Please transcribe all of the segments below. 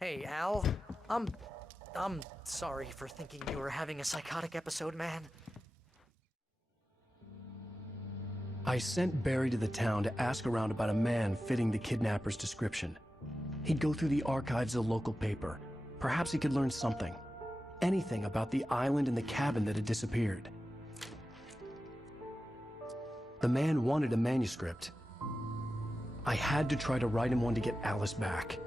Hey, Al. I'm sorry for thinking you were having a psychotic episode, man. I sent Barry to the town to ask around about a man fitting the kidnapper's description. He'd go through the archives of the local paper. Perhaps he could learn something. Anything about the island and the cabin that had disappeared. The man wanted a manuscript. I had to try to write him one to get Alice back.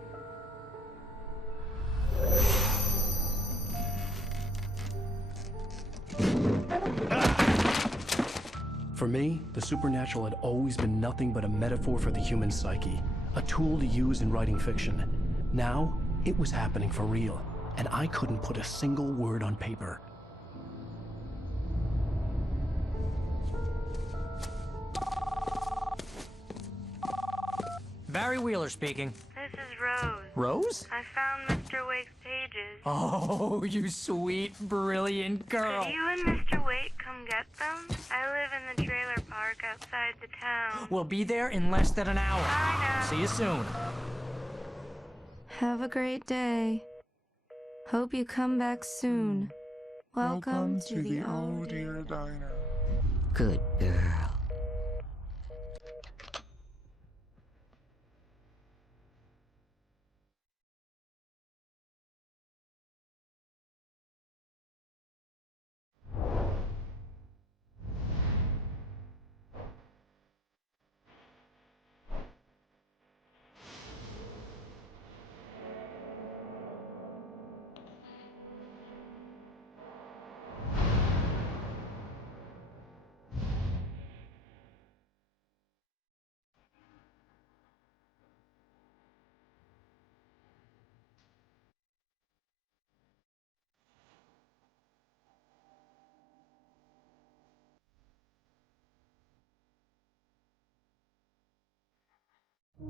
For me, the supernatural had always been nothing but a metaphor for the human psyche, a tool to use in writing fiction. Now, it was happening for real, and I couldn't put a single word on paper. Barry Wheeler speaking. This is Rose. Rose? I found Mr. Wake's pages. Oh, you sweet, brilliant girl. Could you and Mr. Wake come get them? I live in the trailer park outside the town. We'll be there in less than an hour. Bye now. See you soon. Have a great day. Hope you come back soon. Welcome to the Oh Dear Diner. Good girl.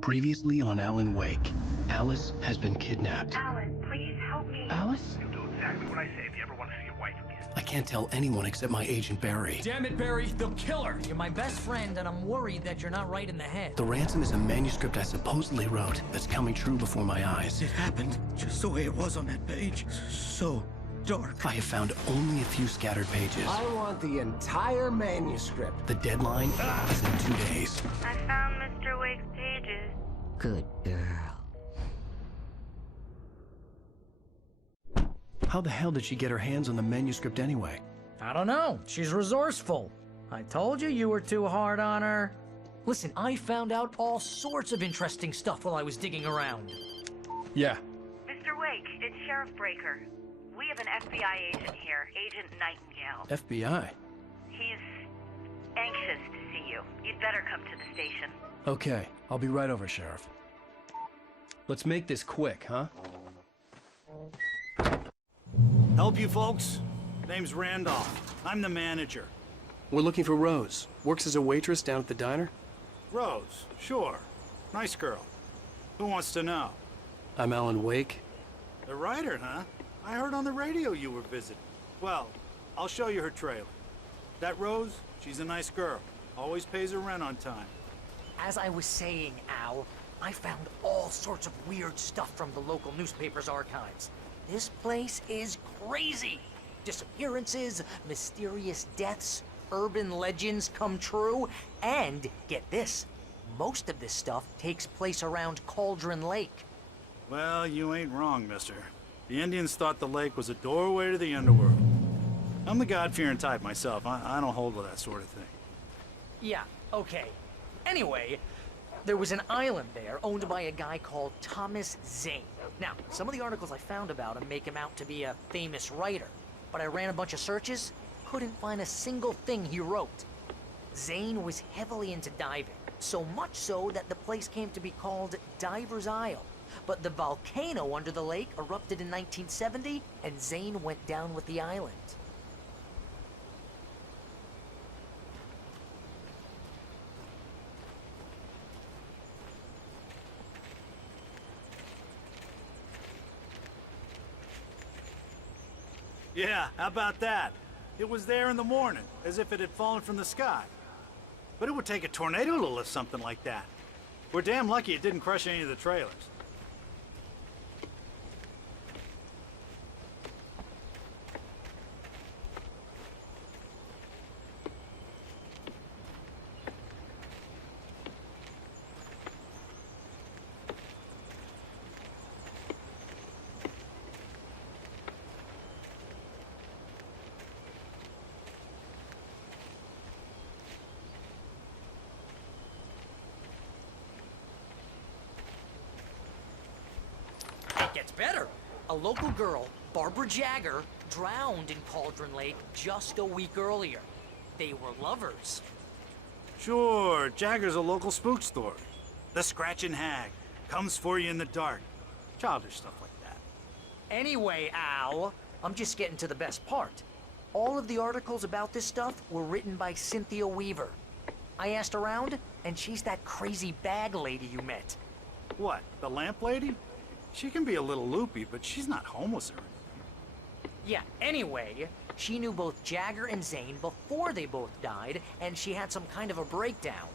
Previously on Alan Wake, Alice has been kidnapped. Alan, please help me. Alice? You'll do exactly what I say if you ever want to see your wife again. I can't tell anyone except my agent Barry. Damn it, Barry, they'll kill her. You're my best friend, and I'm worried that you're not right in the head. The ransom is a manuscript I supposedly wrote that's coming true before my eyes. It happened just the way it was on that page. So dark. I have found only a few scattered pages. I want the entire manuscript. The deadline is in 2 days. I found Mr. Wake's pages. Good girl. How the hell did she get her hands on the manuscript anyway? I don't know. She's resourceful. I told you were too hard on her. Listen, I found out all sorts of interesting stuff while I was digging around. Yeah. Mr. Wake, it's Sheriff Breaker. We have an FBI agent here, Agent Nightingale. FBI? He's anxious to see you. You'd better come to the station. Okay, I'll be right over, Sheriff. Let's make this quick, huh? Help you folks? Name's Randolph. I'm the manager. We're looking for Rose. Works as a waitress down at the diner. Rose, sure. Nice girl. Who wants to know? I'm Alan Wake. The writer, huh? I heard on the radio you were visiting. Well, I'll show you her trailer. That Rose, she's a nice girl. Always pays her rent on time. As I was saying, Al, I found all sorts of weird stuff from the local newspaper's archives. This place is crazy. Disappearances, mysterious deaths, urban legends come true, and get this, most of this stuff takes place around Cauldron Lake. Well, you ain't wrong, mister. The Indians thought the lake was a doorway to the underworld. I'm the God-fearing type myself. I don't hold with that sort of thing. Yeah, okay. Anyway, there was an island there owned by a guy called Thomas Zane. Now, some of the articles I found about him make him out to be a famous writer, but I ran a bunch of searches, couldn't find a single thing he wrote. Zane was heavily into diving, so much so that the place came to be called Diver's Isle. But the volcano under the lake erupted in 1970, and Zane went down with the island. Yeah, how about that? It was there in the morning, as if it had fallen from the sky. But it would take a tornado to lift something like that. We're damn lucky it didn't crush any of the trailers. gets better. A local girl, Barbara Jagger, drowned in Cauldron Lake just a week earlier. They were lovers. Sure, Jagger's a local spook story. The Scratching Hag comes for you in the dark. Childish stuff like that. Anyway, Al, I'm just getting to the best part. All of the articles about this stuff were written by Cynthia Weaver. I asked around, and she's that crazy bag lady you met. What, the lamp lady? She can be a little loopy, but she's not homeless or anything. Yeah, anyway, she knew both Jagger and Zane before they both died, and she had some kind of a breakdown.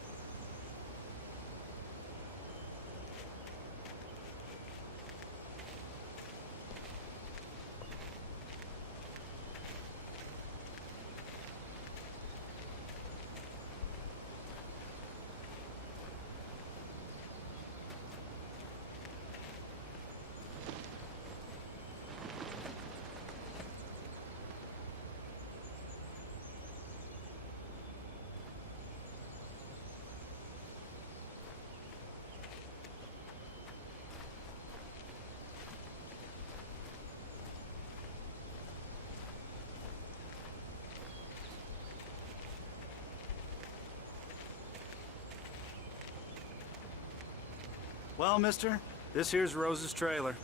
Well, mister, this here's Rose's trailer.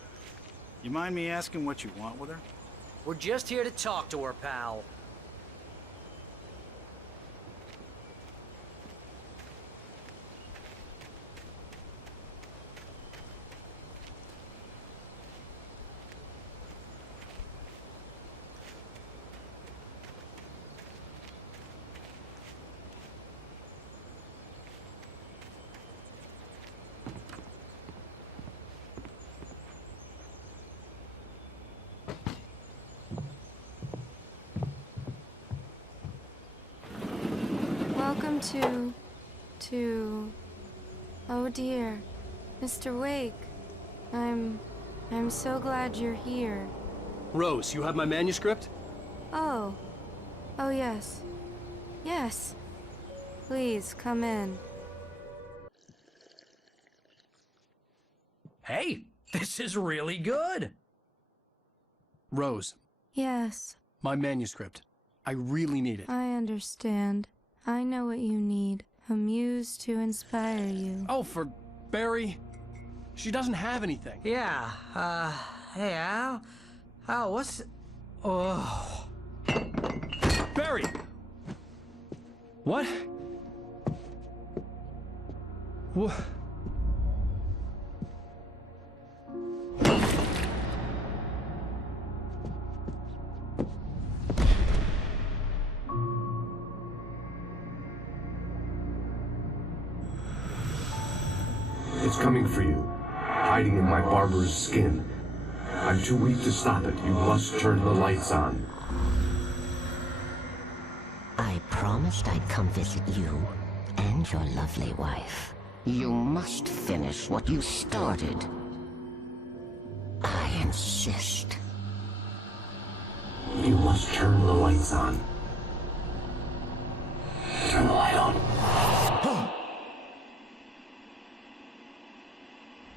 You mind me asking what you want with her? We're just here to talk to her, pal. Welcome to... Oh dear, Mr. Wake. I'm so glad you're here. Rose, you have my manuscript? Oh. Oh yes. Yes. Please, come in. Hey, this is really good. Rose, Yes, my manuscript. I really need it. I understand. I know what you need. A muse to inspire you. Oh, for Barry? She doesn't have anything. Yeah, hey, Al? Al, what's... Oh... Barry! What? What? It's coming for you, hiding in my barber's skin. I'm too weak to stop it. You must turn the lights on. I promised I'd come visit you and your lovely wife. You must finish what you started. I insist. You must turn the lights on. Turn the light on.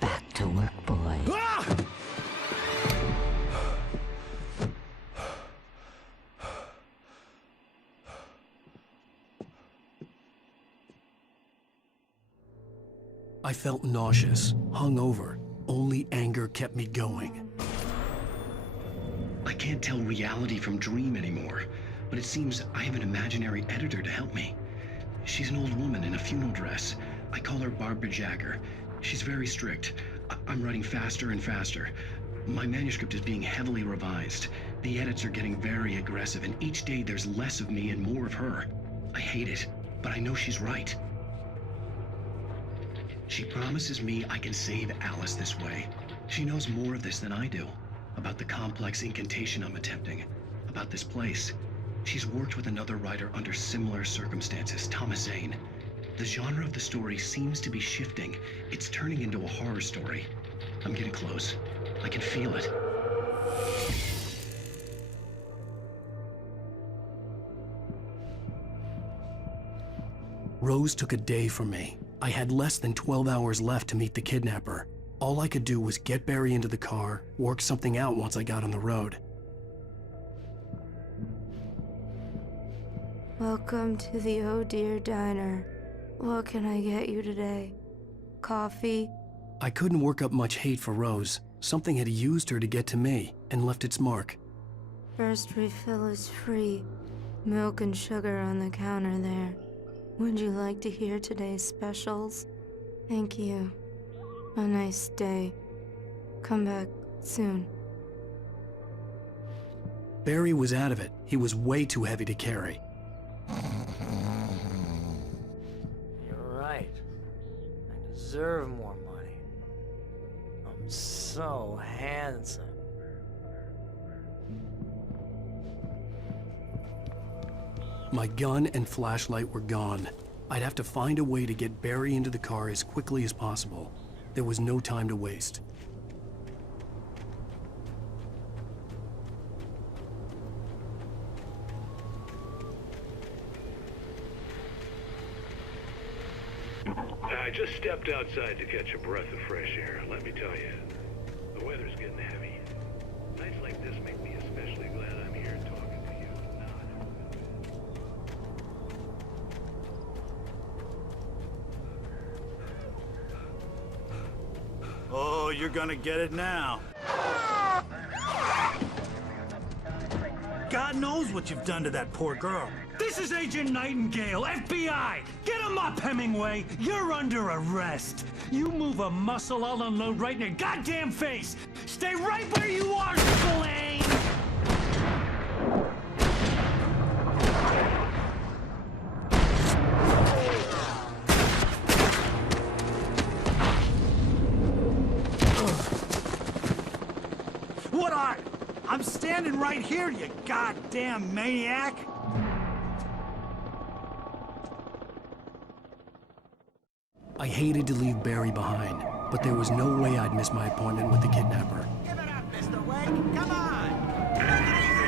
Back to work, boy. I felt nauseous, hungover. Only anger kept me going. I can't tell reality from dream anymore, but it seems I have an imaginary editor to help me. She's an old woman in a funeral dress. I call her Barbara Jagger. She's very strict. I'm writing faster and faster. My manuscript is being heavily revised. The edits are getting very aggressive, and each day there's less of me and more of her. I hate it, but I know she's right. She promises me I can save Alice this way. She knows more of this than I do. About the complex incantation I'm attempting. About this place. She's worked with another writer under similar circumstances, Thomas Zane. The genre of the story seems to be shifting. It's turning into a horror story. I'm getting close. I can feel it. Rose took a day from me. I had less than 12 hours left to meet the kidnapper. All I could do was get Barry into the car, work something out once I got on the road. Welcome to the Oh Dear Diner. What can I get you today? Coffee? I couldn't work up much hate for Rose. Something had used her to get to me and left its mark. First refill is free. Milk and sugar on the counter there. Would you like to hear today's specials? Thank you. A nice day. Come back soon. Barry was out of it. He was way too heavy to carry. You're right. I deserve more money. I'm so handsome. My gun and flashlight were gone. I'd have to find a way to get Barry into the car as quickly as possible. There was no time to waste. I just stepped outside to catch a breath of fresh air. Let me tell you, the weather's getting heavy. Nights like this make me especially glad I'm here talking to you. Oh, you're gonna get it now. God knows what you've done to that poor girl. This is Agent Nightingale, FBI! Get him up, Hemingway! You're under arrest! You move a muscle, I'll unload right in your goddamn face! Stay right where you are, Spillane! What are? I'm standing right here, you goddamn maniac! I hated to leave Barry behind, but there was no way I'd miss my appointment with the kidnapper. Give it up, Mr. Wake! Come on! Take it easy!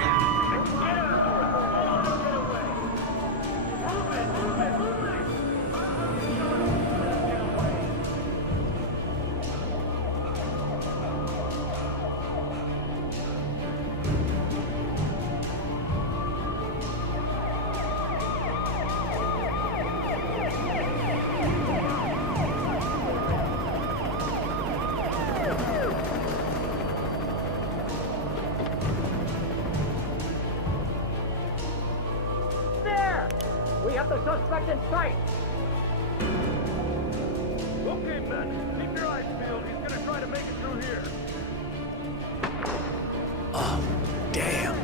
We have the suspect in sight! Okay, men, keep your eyes peeled. He's gonna try to make it through here. Oh, damn.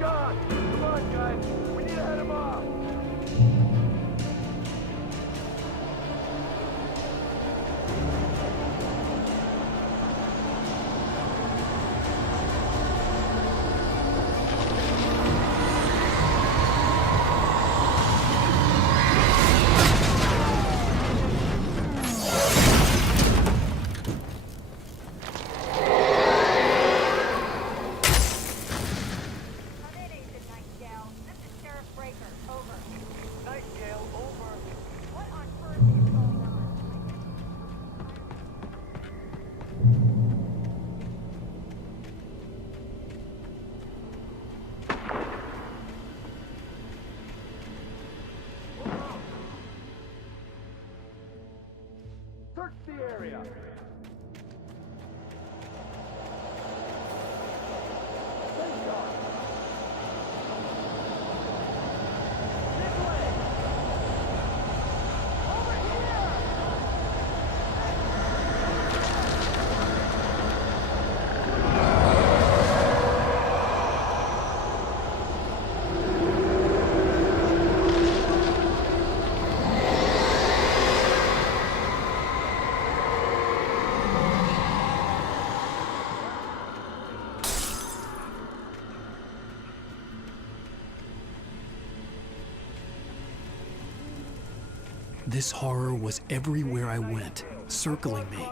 Come on, guys. We need to head him off. Search the area. This horror was everywhere I went, circling me.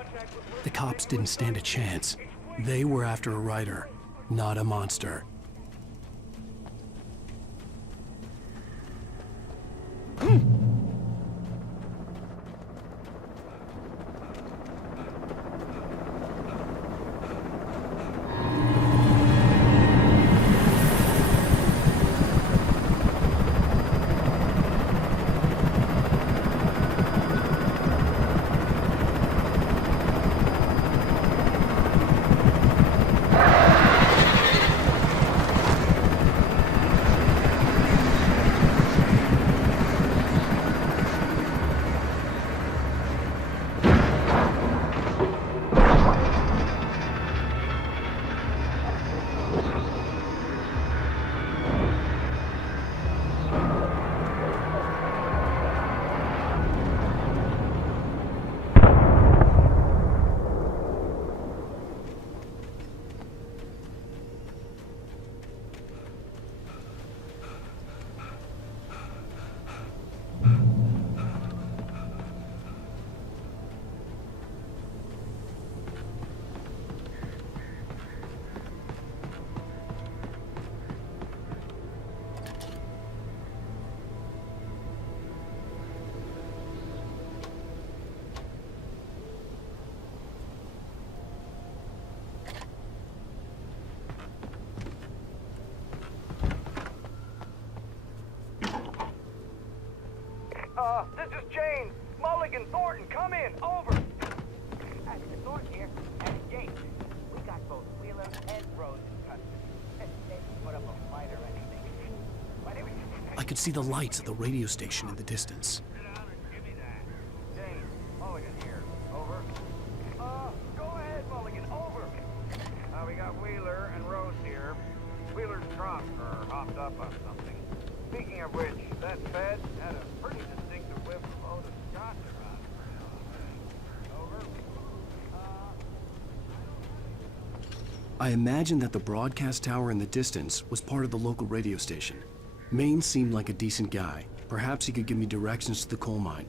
The cops didn't stand a chance. They were after a writer, not a monster. This is James. Mulligan, Thornton, come in. Over. Thornton here. At the gate. We got both Wheeler and Rose in custody. They didn't put up a fight or anything. But it was... I could see the lights of the radio station in the distance. James, Mulligan here. Over. Go ahead, Mulligan. Over. We got Wheeler and Rose here. Wheeler's drunk or hopped up on something. Speaking of which, that Fed had a pretty distinctive whiff of Otis Scotch around. Over. I imagined that the broadcast tower in the distance was part of the local radio station. Maine seemed like a decent guy. Perhaps he could give me directions to the coal mine.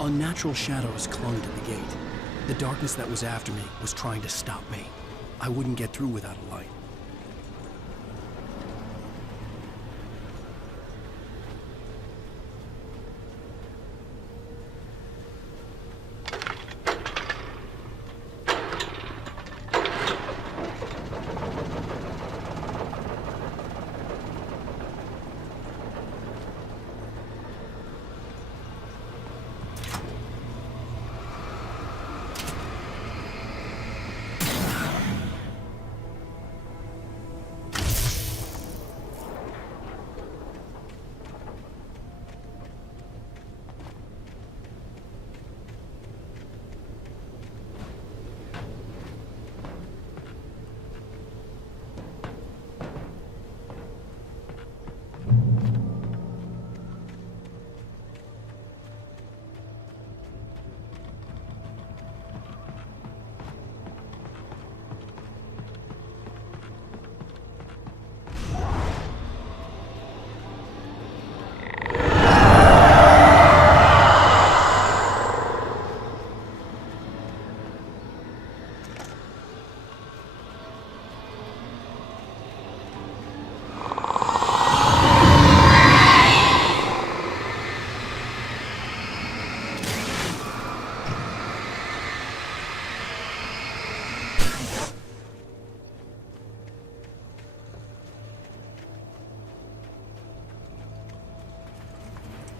Unnatural shadows clung to the gate. The darkness that was after me was trying to stop me. I wouldn't get through without a light.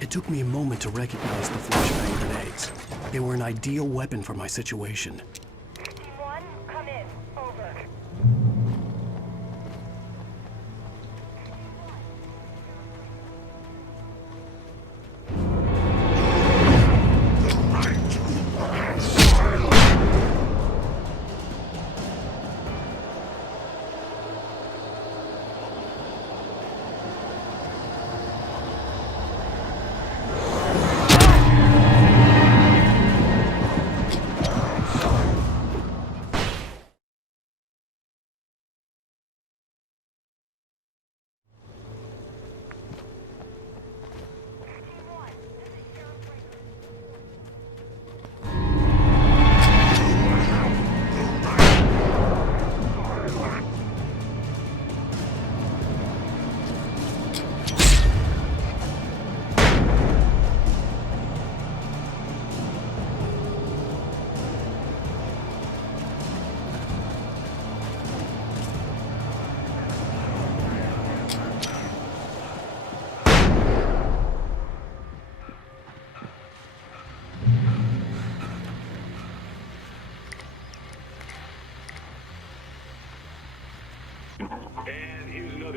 It took me a moment to recognize the flashbang grenades. They were an ideal weapon for my situation. Team 1, come in. Over.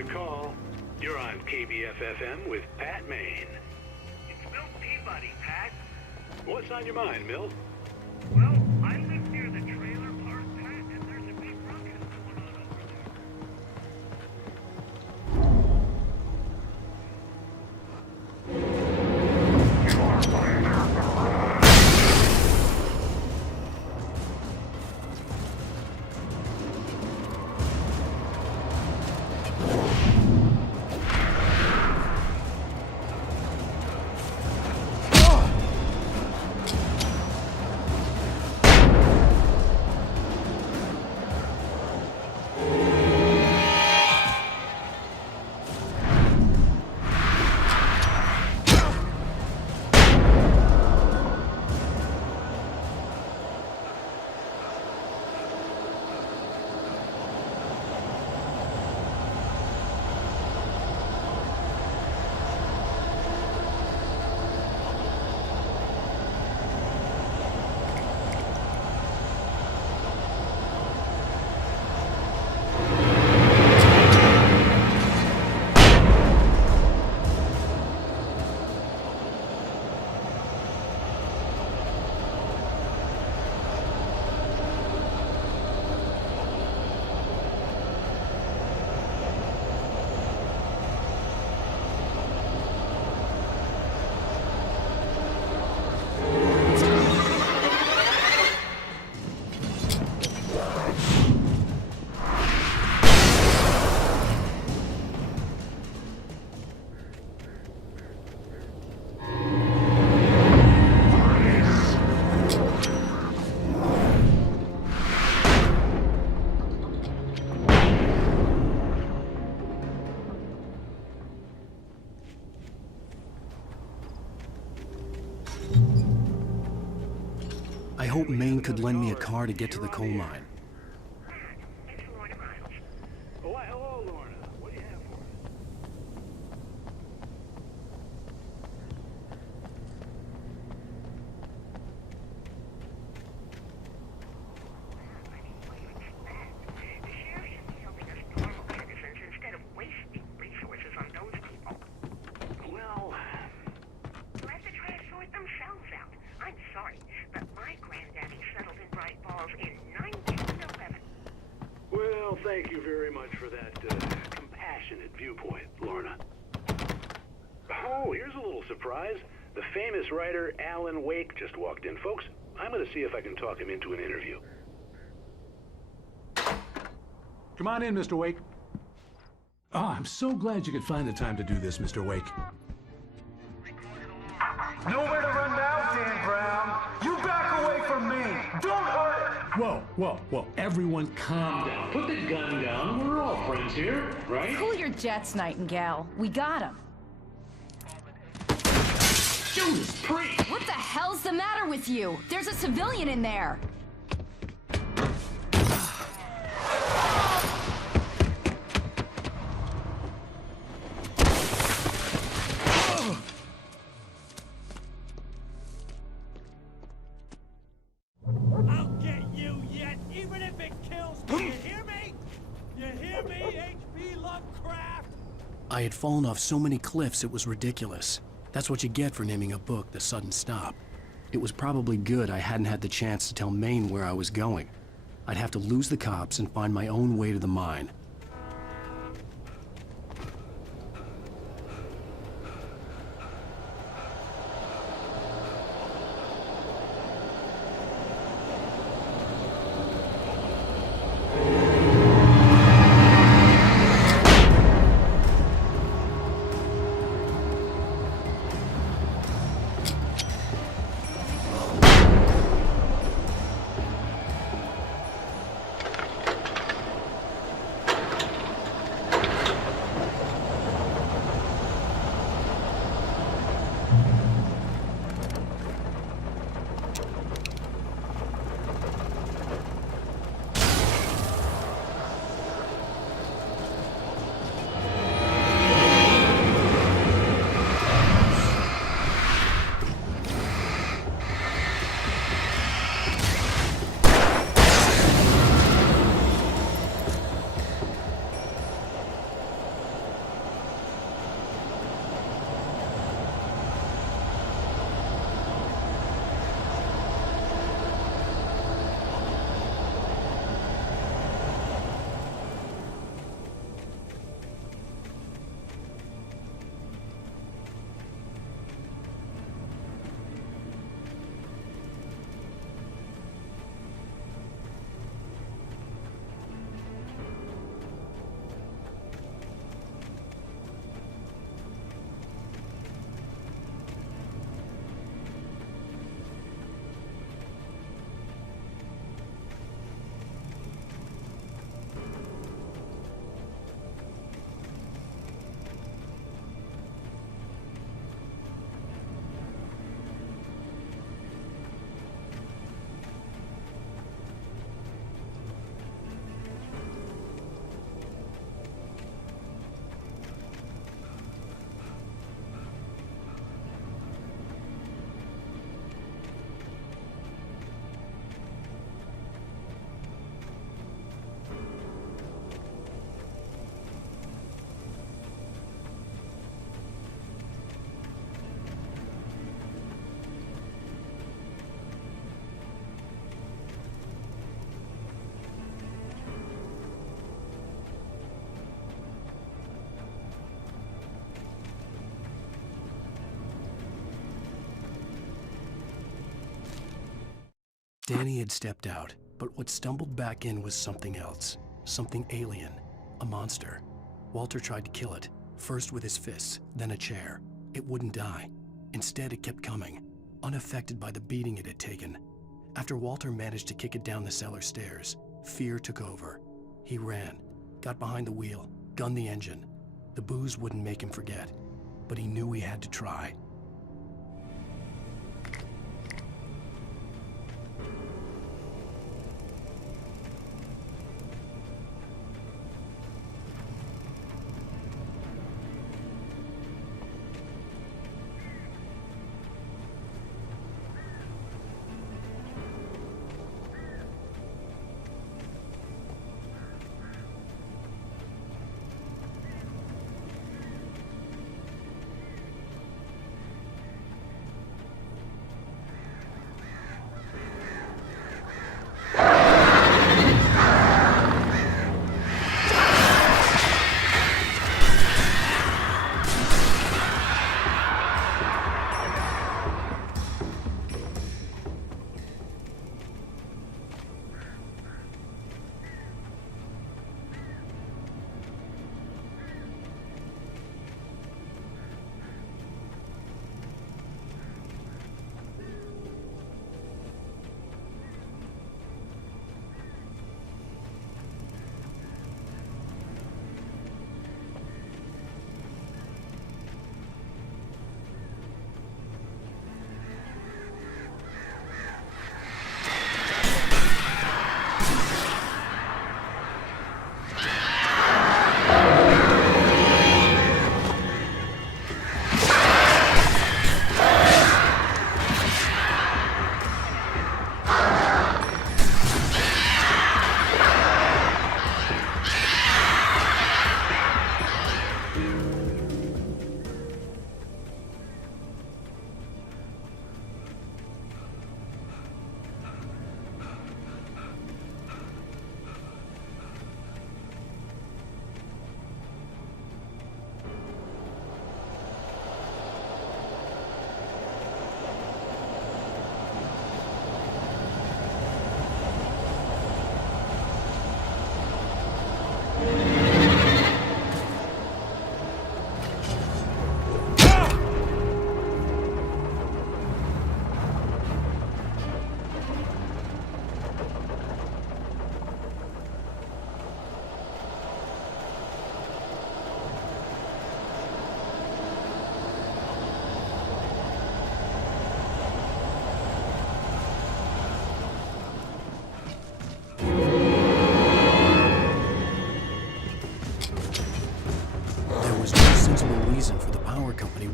call. You're on KBF-FM with Pat Maine. It's Milt Peabody, Pat. What's on your mind, Milt? Well, I live near the trailer park, Pat, and there's a big ruckus going on over there. I hope Maine could lend me a car to get to the coal mine. Oh, why, hello, Lorna. What do you have for us? Well, Let the trash sort themselves out. I'm sorry, but my granddaddy settled in Bright Falls in 1911. well, thank you very much for that compassionate viewpoint, Lorna. Oh, here's a little surprise. The famous writer Alan Wake just walked in. Folks, I'm going to see if I can talk him into an interview. Come on in, Mr. Wake. Oh, I'm so glad you could find the time to do this, Mr. Wake. Nowhere to run now, Dan Brown. You back away from me. Don't hurt it. Whoa, whoa, whoa. Everyone calm down. Put the gun down. We're all friends here, right? Cool your jets, Nightingale. We got him. Judas Priest! What the hell's the matter with you? There's a civilian in there. I'll get you yet, even if it kills me. You hear me? You hear me, H.P. Lovecraft? I had fallen off so many cliffs it was ridiculous. That's what you get for naming a book The Sudden Stop. It was probably good I hadn't had the chance to tell Maine where I was going. I'd have to lose the cops and find my own way to the mine. Danny had stepped out, but what stumbled back in was something else. Something alien. A monster. Walter tried to kill it, first with his fists, then a chair. It wouldn't die. Instead, it kept coming, unaffected by the beating it had taken. After Walter managed to kick it down the cellar stairs, fear took over. He ran, got behind the wheel, gunned the engine. The booze wouldn't make him forget, but he knew he had to try.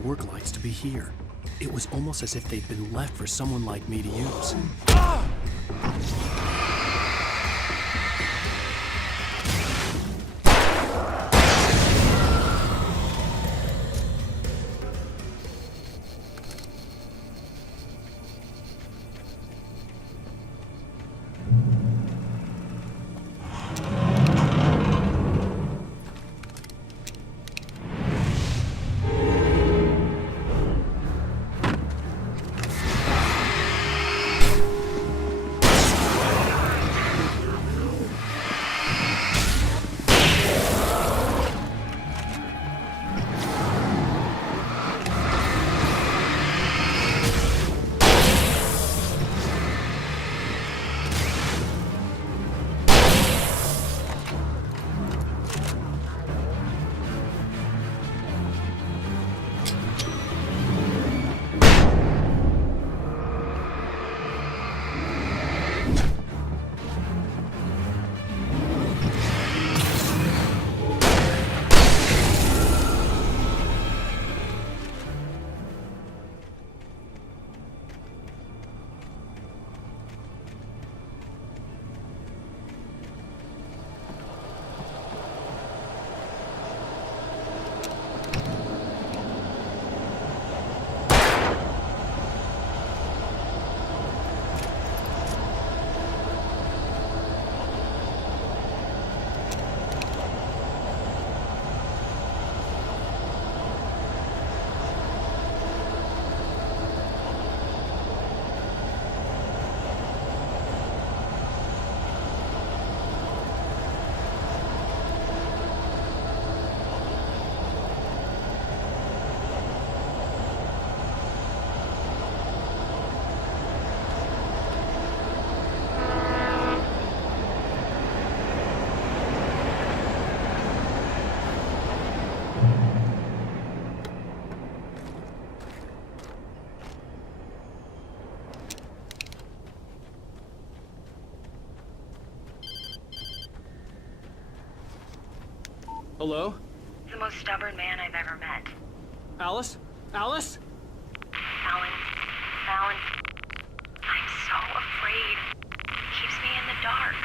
Work lights to be here. It was almost as if they'd been left for someone like me to use. Hello? The most stubborn man I've ever met. Alice? Alice? Alan, I'm so afraid. It keeps me in the dark.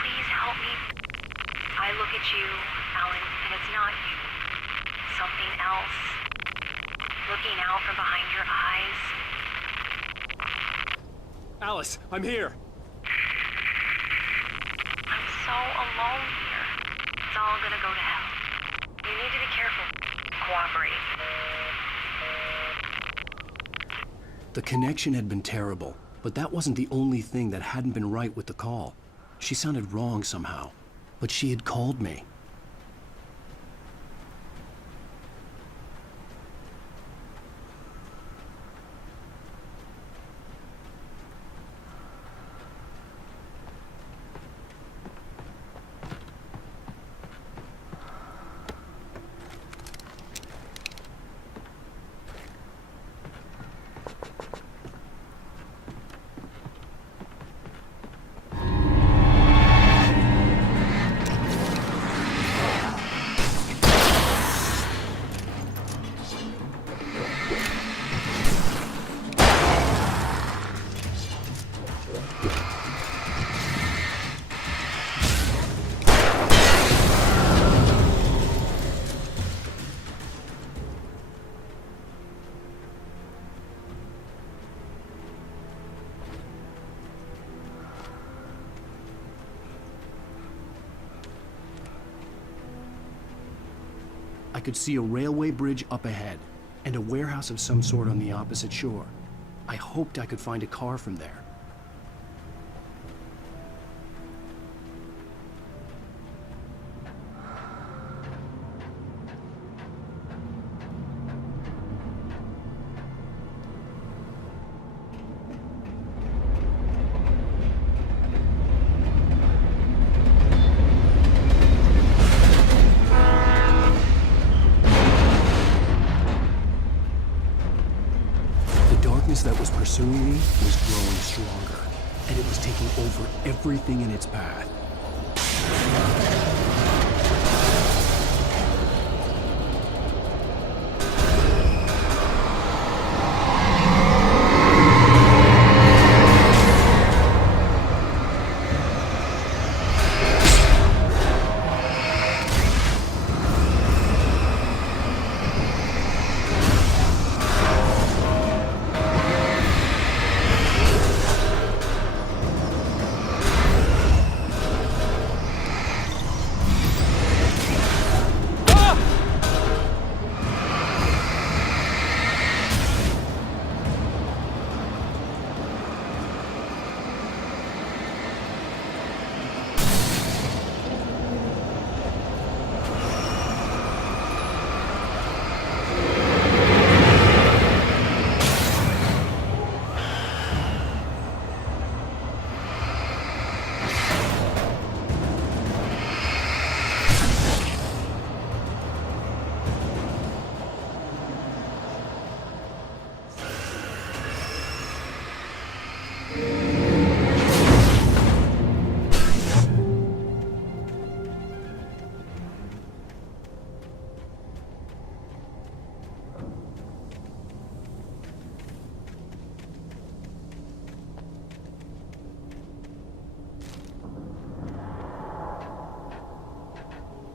Please help me. I look at you, Alan, and it's not you. Something else. Looking out from behind your eyes. Alice, I'm here. I'm so alone here. It's all gonna go to hell. You need to be careful. Cooperate. The connection had been terrible, but that wasn't the only thing that hadn't been right with the call. She sounded wrong somehow, but she had called me. I could see a railway bridge up ahead, and a warehouse of some sort on the opposite shore. I hoped I could find a car from there. That was pursuing me was growing stronger, and it was taking over everything in its path.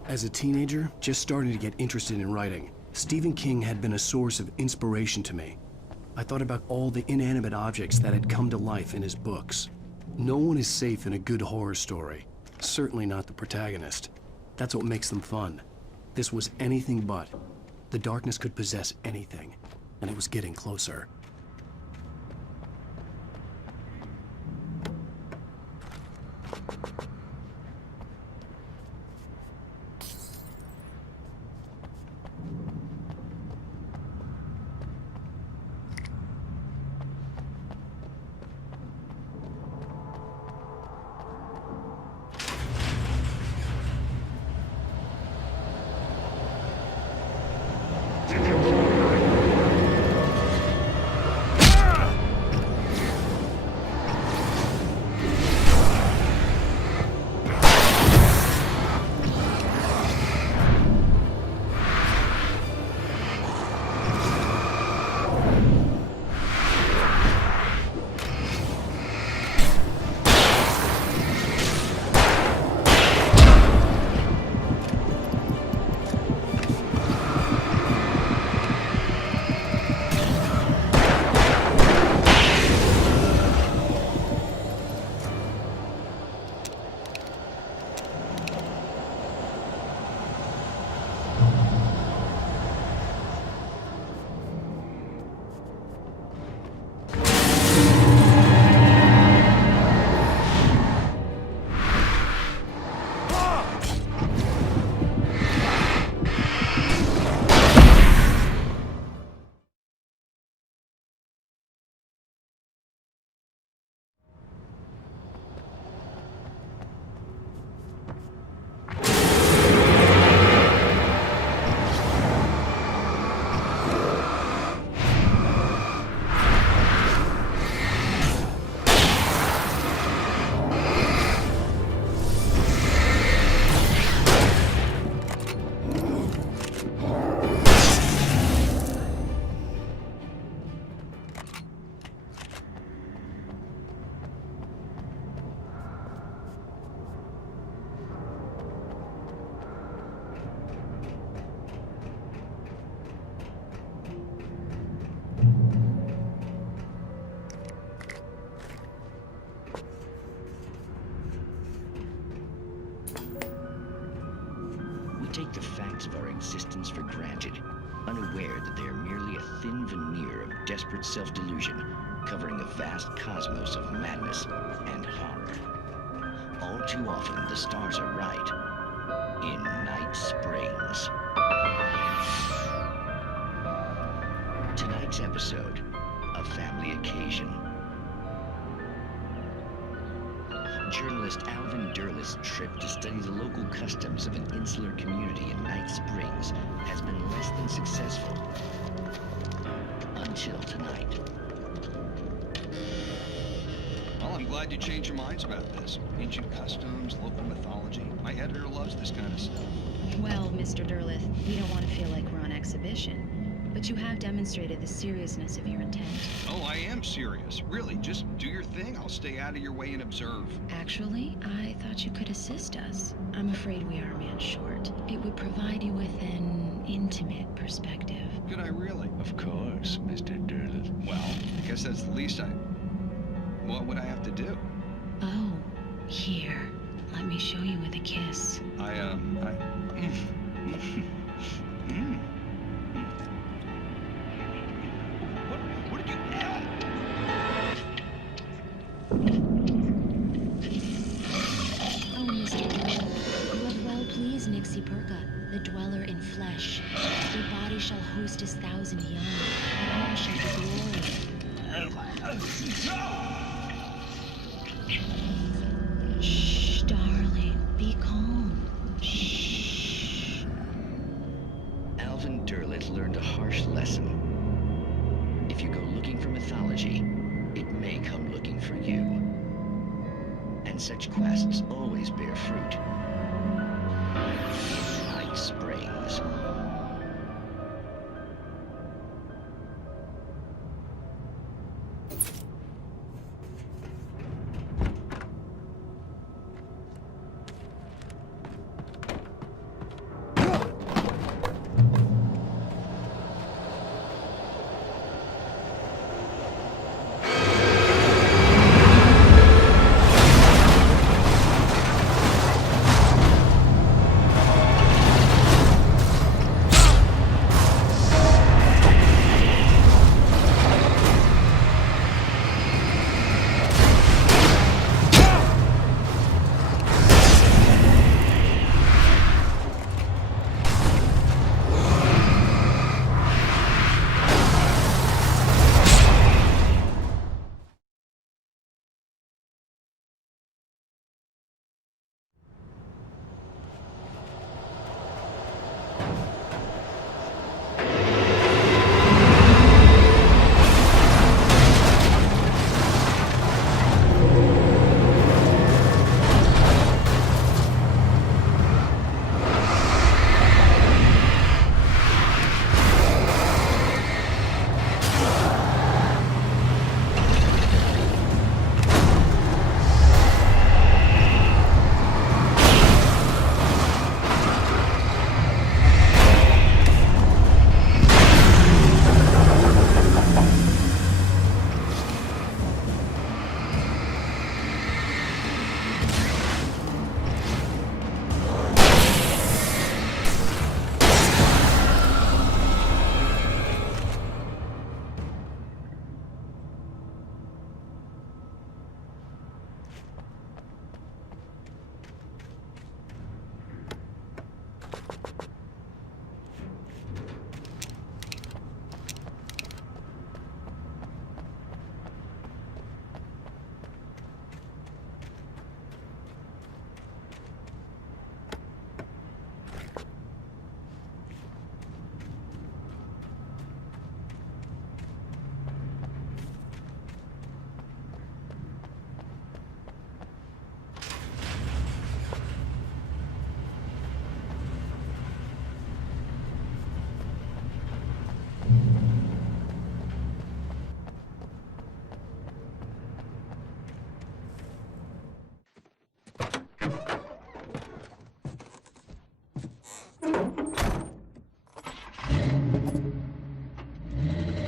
As a teenager, just starting to get interested in writing, Stephen King had been a source of inspiration to me. I thought about all the inanimate objects that had come to life in his books. No one is safe in a good horror story. Certainly not the protagonist. That's what makes them fun. This was anything but. The darkness could possess anything, and it was getting closer. insistence for granted, unaware that they are merely a thin veneer of desperate self-delusion, covering a vast cosmos of madness and horror. All too often, the stars are right. In Night Springs. Tonight's episode, A Family Occasion. Journalist Alvin Derlis' trip to study the local customs of an insular community in Night Springs has been less than successful. Until tonight. Well, I'm glad you changed your minds about this. Ancient customs, local mythology. My editor loves this kind of stuff. Well, Mr. Derlith, we don't want to feel like we're on exhibition. But you have demonstrated the seriousness of your intent. Oh, I am serious. Really, just do your thing. I'll stay out of your way and observe. Actually, I thought you could assist us. I'm afraid we are a man short. It would provide you with an intimate perspective. Could I really? Of course, Mr. Derlith. Well, I guess that's the least I... What would I have to do? Oh, here. Let me show you with a kiss. Oh, Mr. Derlith, you have well pleased Nixie Perka, the dweller in flesh. Your body shall host 1,000 young, and all shall be glory. Shh, darling, be calm. Shh. Alvin Derlith learned a harsh lesson. If you go looking for mythology, it may come looking for you. And such quests always bear fruit. Night Springs.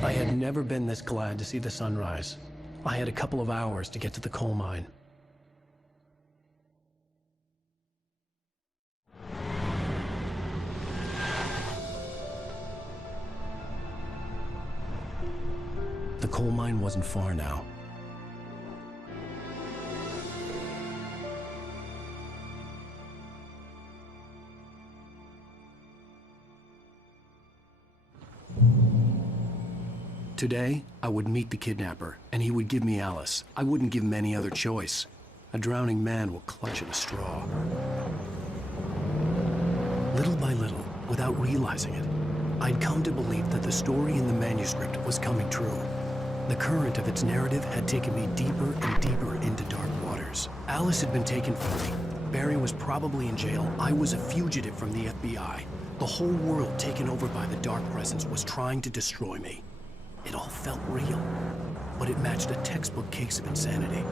I had never been this glad to see the sunrise. I had a couple of hours to get to the coal mine. The coal mine wasn't far now. Today, I would meet the kidnapper, and he would give me Alice. I wouldn't give him any other choice. A drowning man will clutch at a straw. Little by little, without realizing it, I'd come to believe that the story in the manuscript was coming true. The current of its narrative had taken me deeper and deeper into dark waters. Alice had been taken from me. Barry was probably in jail. I was a fugitive from the FBI. The whole world taken over by the Dark Presence was trying to destroy me. It all felt real, but it matched a textbook case of insanity.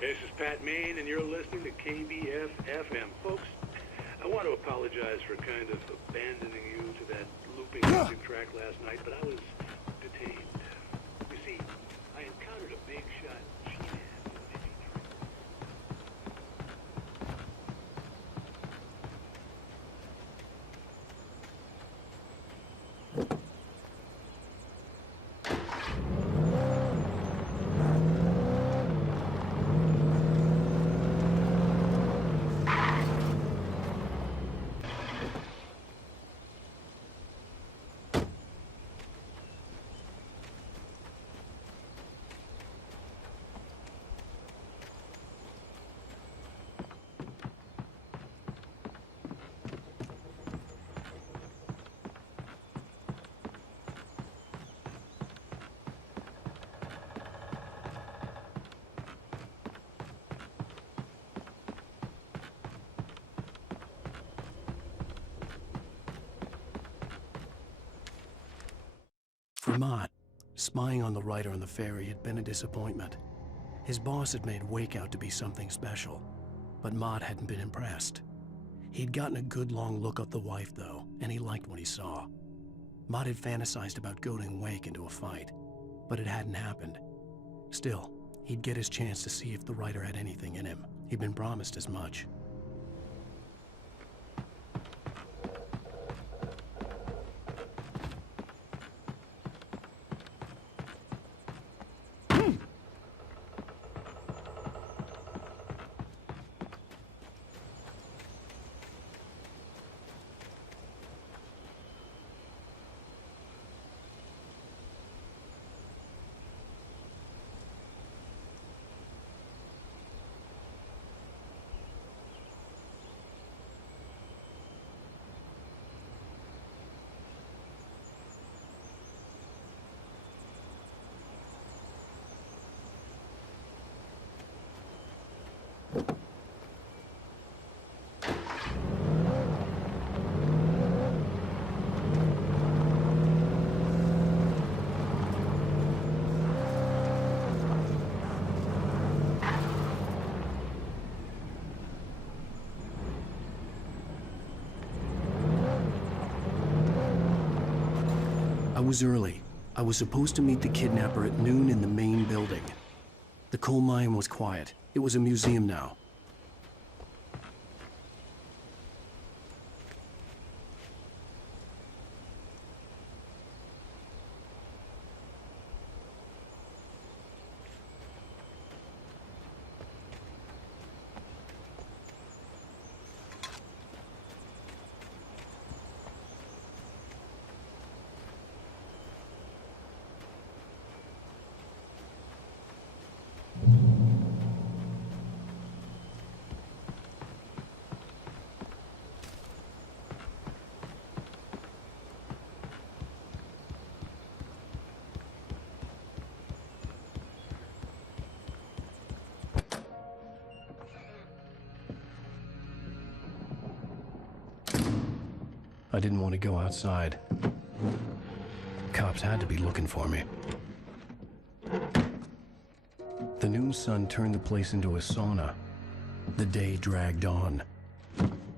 This is Pat Main, and you're listening to KBF-FM. Folks, I want to apologize for kind of abandoning you to that looping music track last night, but I was detained. You see, I encountered a big shot G-Man. For Mott, spying on the writer on the ferry had been a disappointment. His boss had made Wake out to be something special, but Mott hadn't been impressed. He'd gotten a good long look at the wife, though, and he liked what he saw. Mott had fantasized about goading Wake into a fight, but it hadn't happened. Still, he'd get his chance to see if the writer had anything in him. He'd been promised as much. I was early. I was supposed to meet the kidnapper at noon in the main building. The coal mine was quiet. It was a museum now. I didn't want to go outside. Cops had to be looking for me. The noon sun turned the place into a sauna. The day dragged on.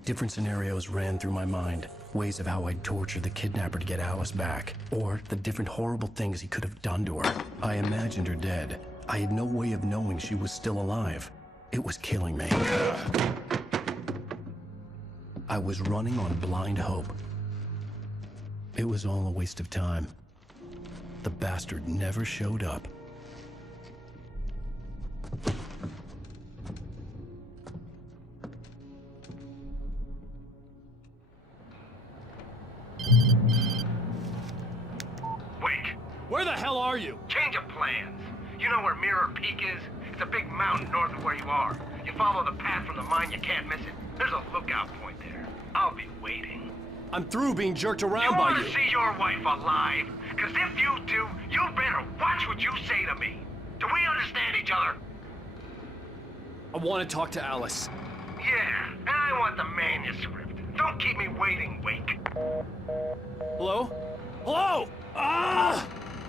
Different scenarios ran through my mind. Ways of how I'd torture the kidnapper to get Alice back. Or the different horrible things he could have done to her. I imagined her dead. I had no way of knowing she was still alive. It was killing me. I was running on blind hope. It was all a waste of time. The bastard never showed up. Wake! Where the hell are you? Change of plans. You know where Mirror Peak is? It's a big mountain north of where you are. You follow the path from the mine, you can't miss it. There's a lookout point there. I'll be waiting. I'm through being jerked around by You you. want to see your wife alive? Because if you do, you better watch what you say to me. Do we understand each other? I want to talk to Alice. Yeah, and I want the manuscript. Don't keep me waiting, Wake. Hello? Hello? Ah!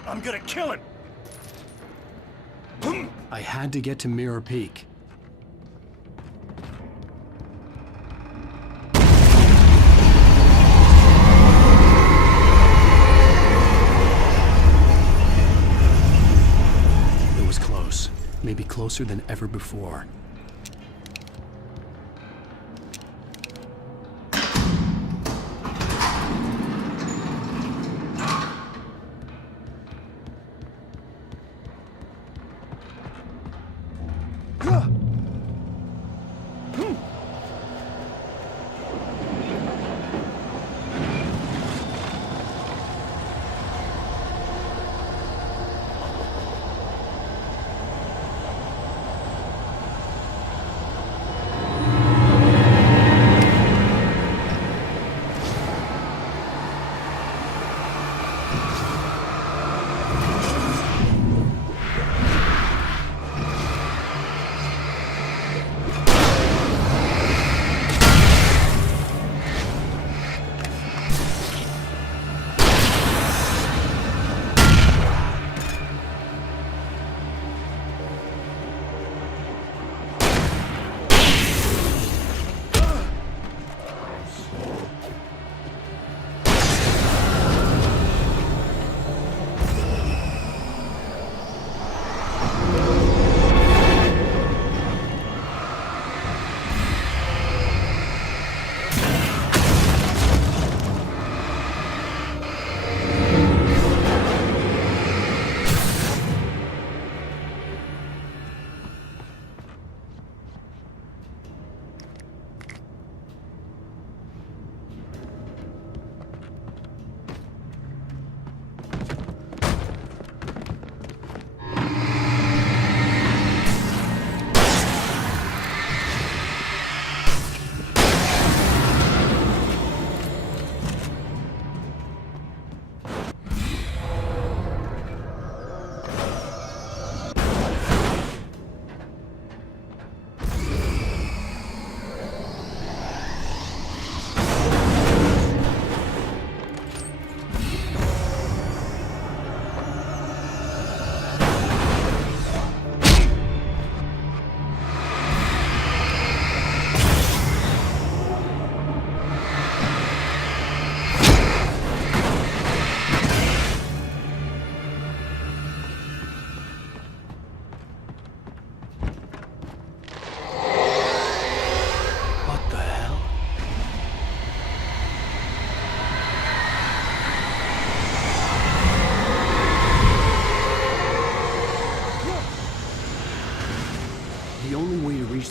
I'm gonna kill him. I had to get to Mirror Peak. It was close. Maybe closer than ever before.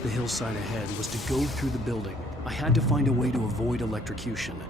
The hillside ahead was to go through the building. I had to find a way to avoid electrocution.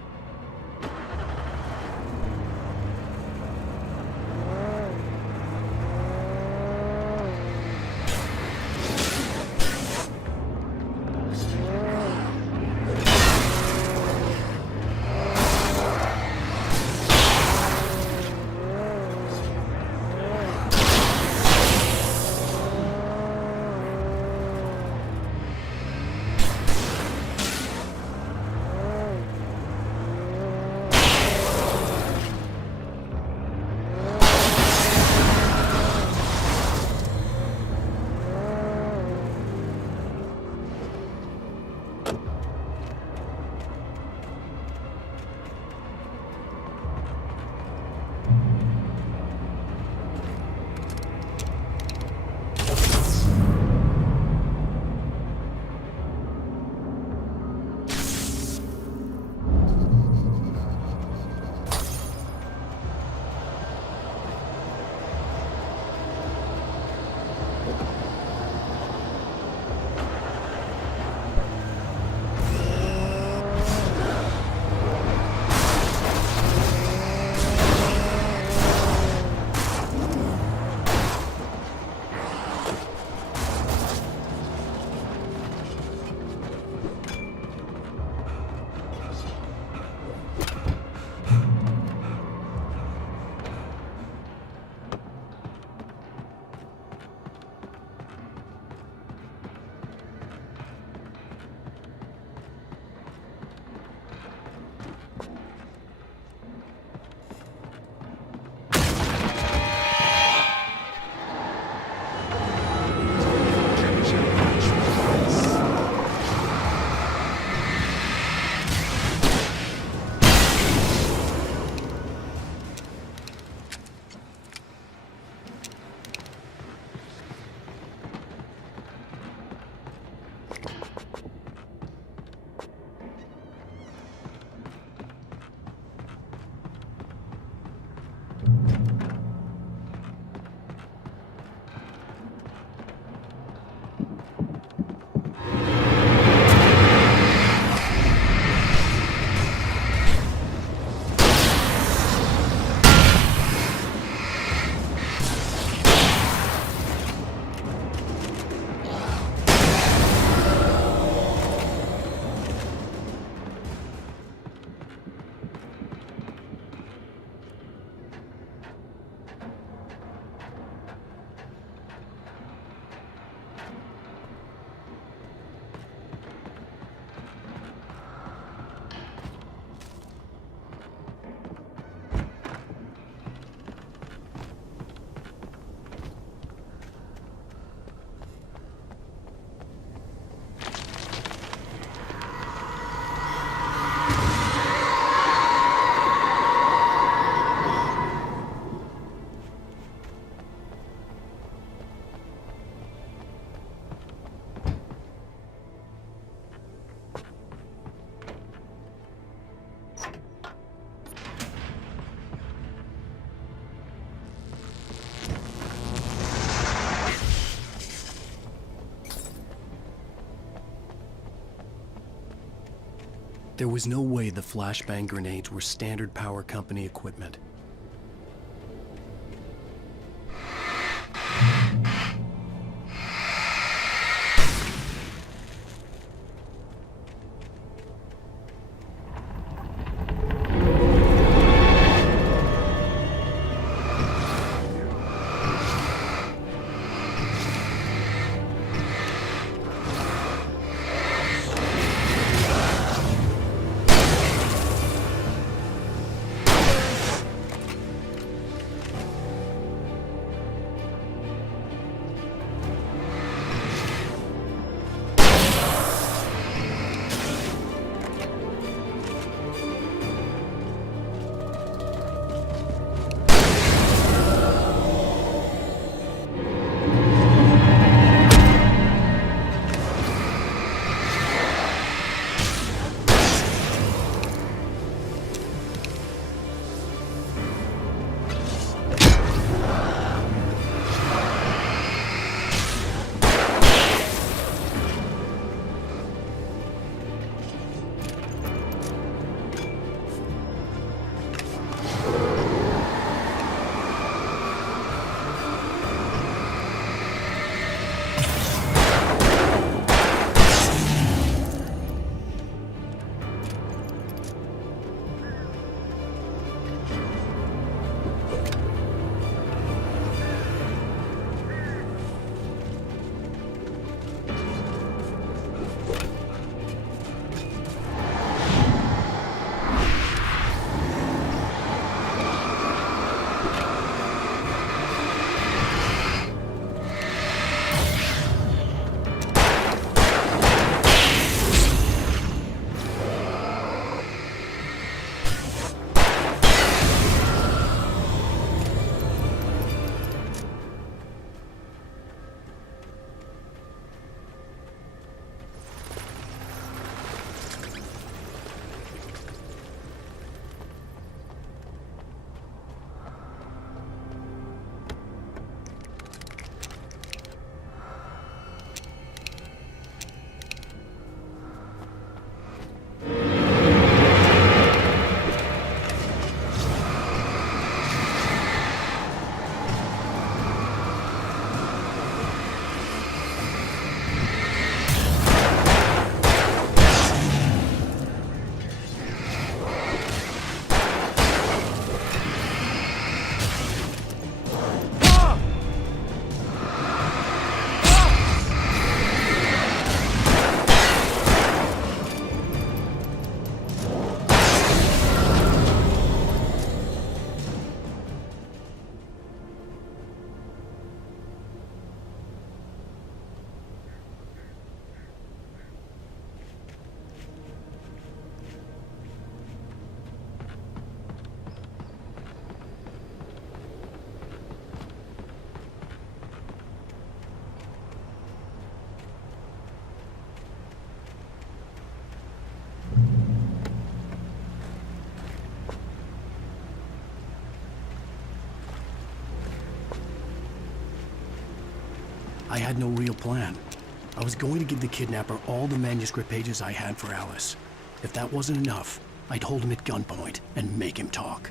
There was no way the flashbang grenades were Standard Power Company equipment. I had no real plan. I was going to give the kidnapper all the manuscript pages I had for Alice. If that wasn't enough, I'd hold him at gunpoint and make him talk.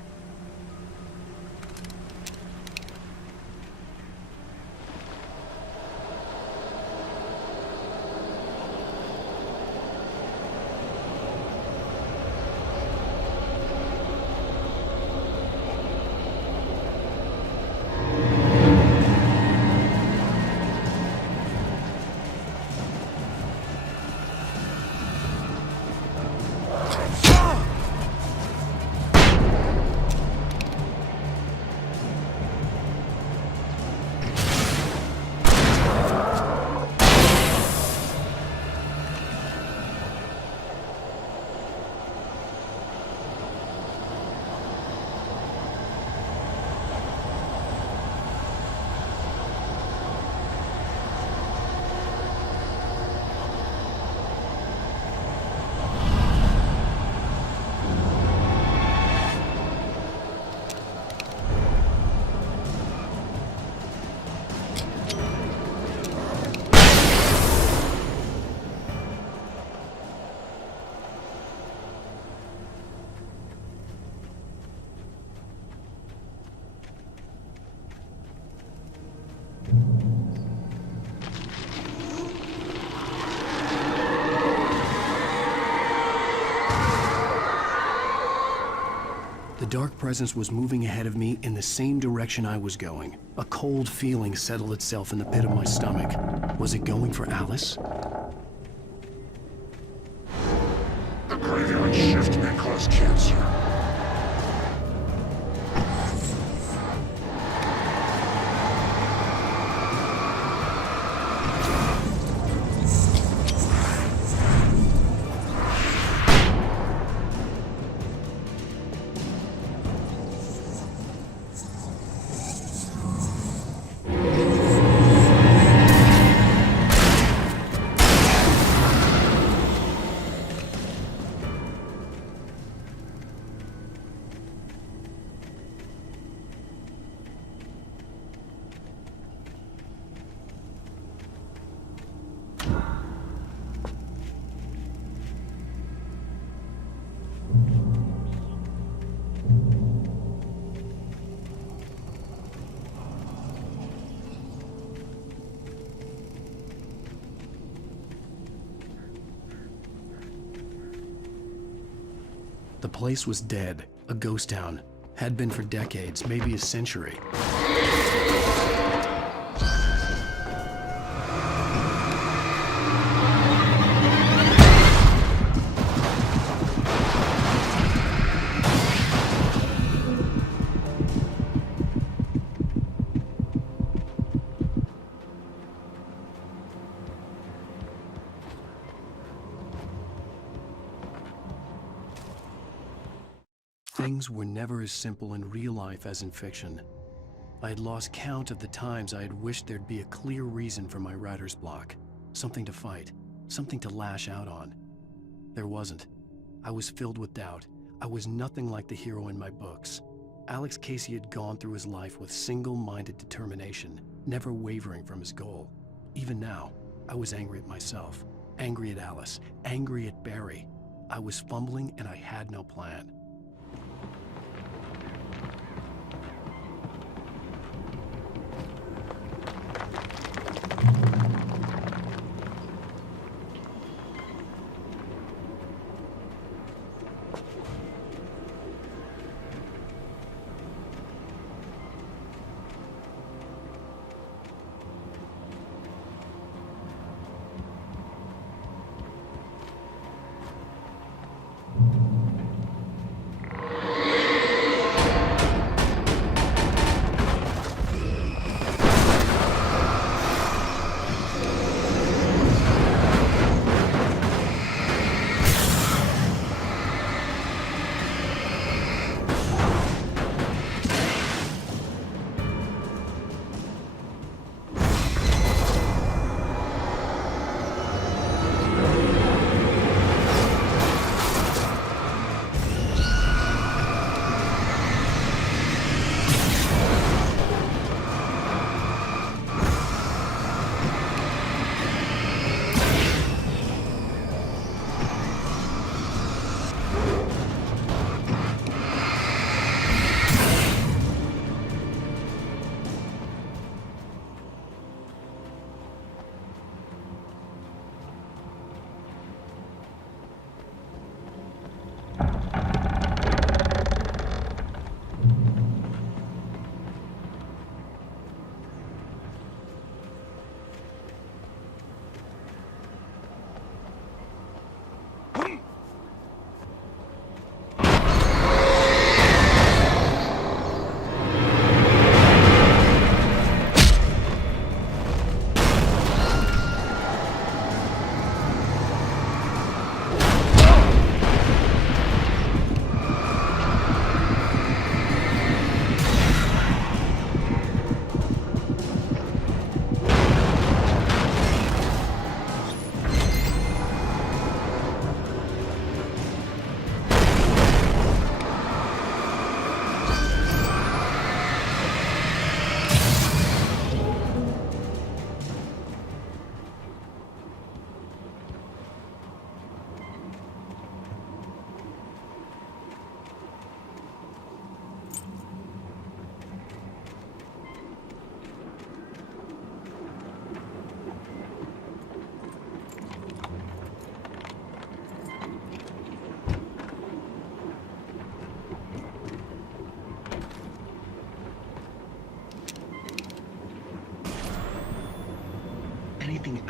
The dark presence was moving ahead of me in the same direction I was going. A cold feeling settled itself in the pit of my stomach. Was it going for Alice? The graveyard shift may cause cancer. The place was dead, a ghost town. Had been for decades, maybe a century. Things were never as simple in real life as in fiction. I had lost count of the times I had wished there'd be a clear reason for my writer's block. Something to fight, something to lash out on. There wasn't. I was filled with doubt. I was nothing like the hero in my books. Alex Casey had gone through his life with single-minded determination, never wavering from his goal. Even now, I was angry at myself, angry at Alice, angry at Barry. I was fumbling and I had no plan.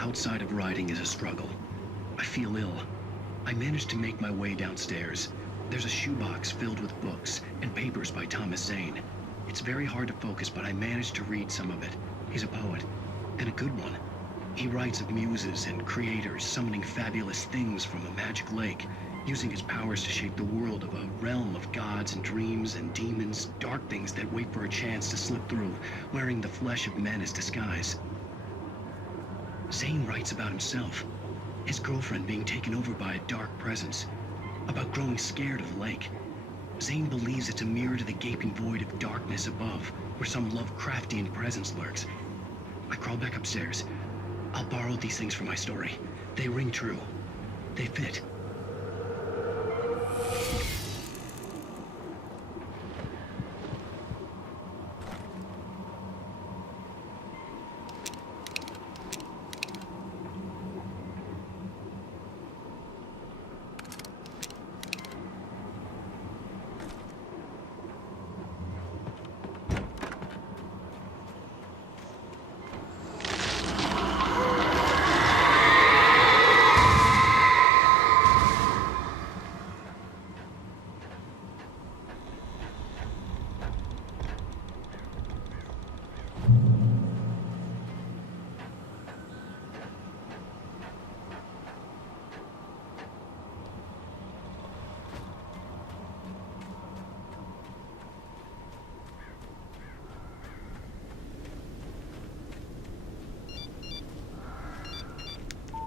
outside of writing is a struggle. I feel ill. I managed to make my way downstairs. There's a shoebox filled with books and papers by Thomas Zane. It's very hard to focus, but I managed to read some of it. He's a poet, and a good one. He writes of muses and creators summoning fabulous things from a magic lake, using his powers to shape the world of a realm of gods and dreams and demons, dark things that wait for a chance to slip through, wearing the flesh of men as disguise. Zane writes about himself, his girlfriend being taken over by a dark presence, about growing scared of the lake. Zane believes it's a mirror to the gaping void of darkness above, where some Lovecraftian presence lurks. I crawl back upstairs. I'll borrow these things for my story. They ring true. They fit.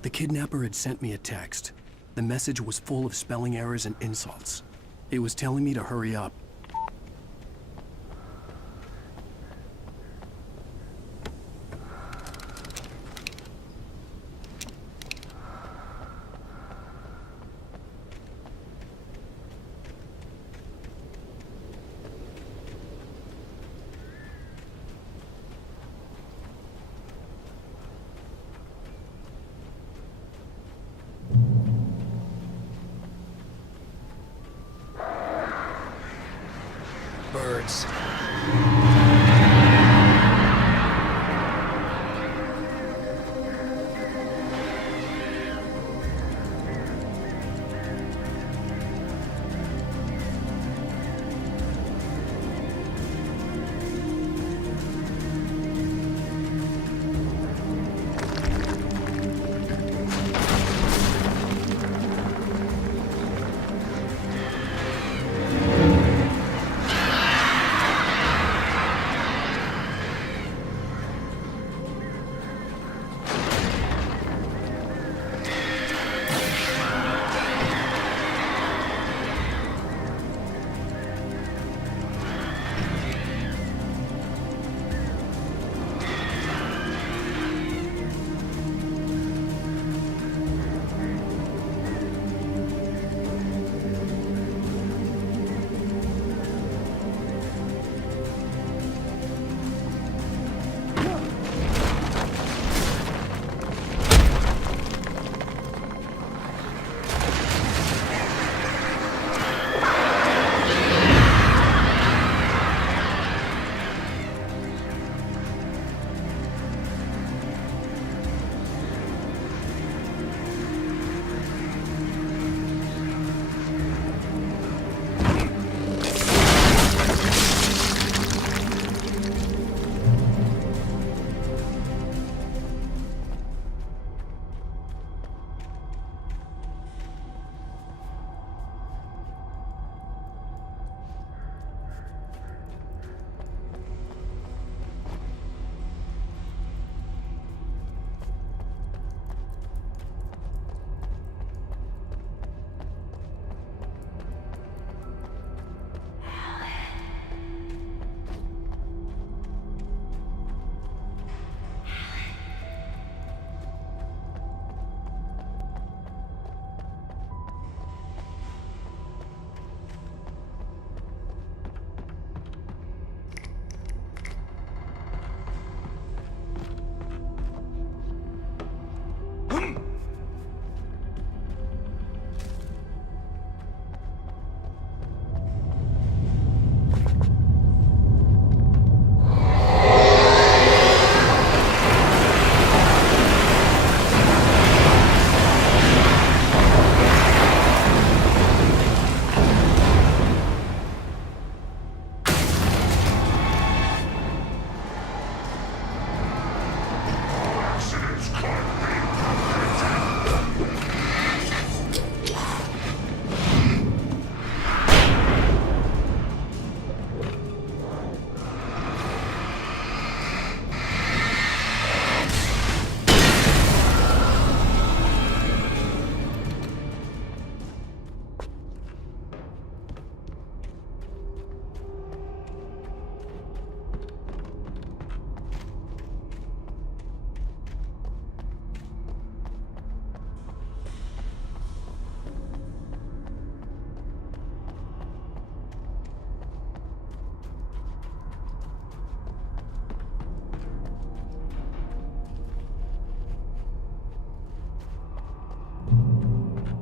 The kidnapper had sent me a text. The message was full of spelling errors and insults. It was telling me to hurry up. Birds.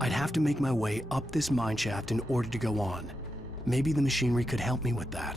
I'd have to make my way up this mine shaft in order to go on. Maybe the machinery could help me with that.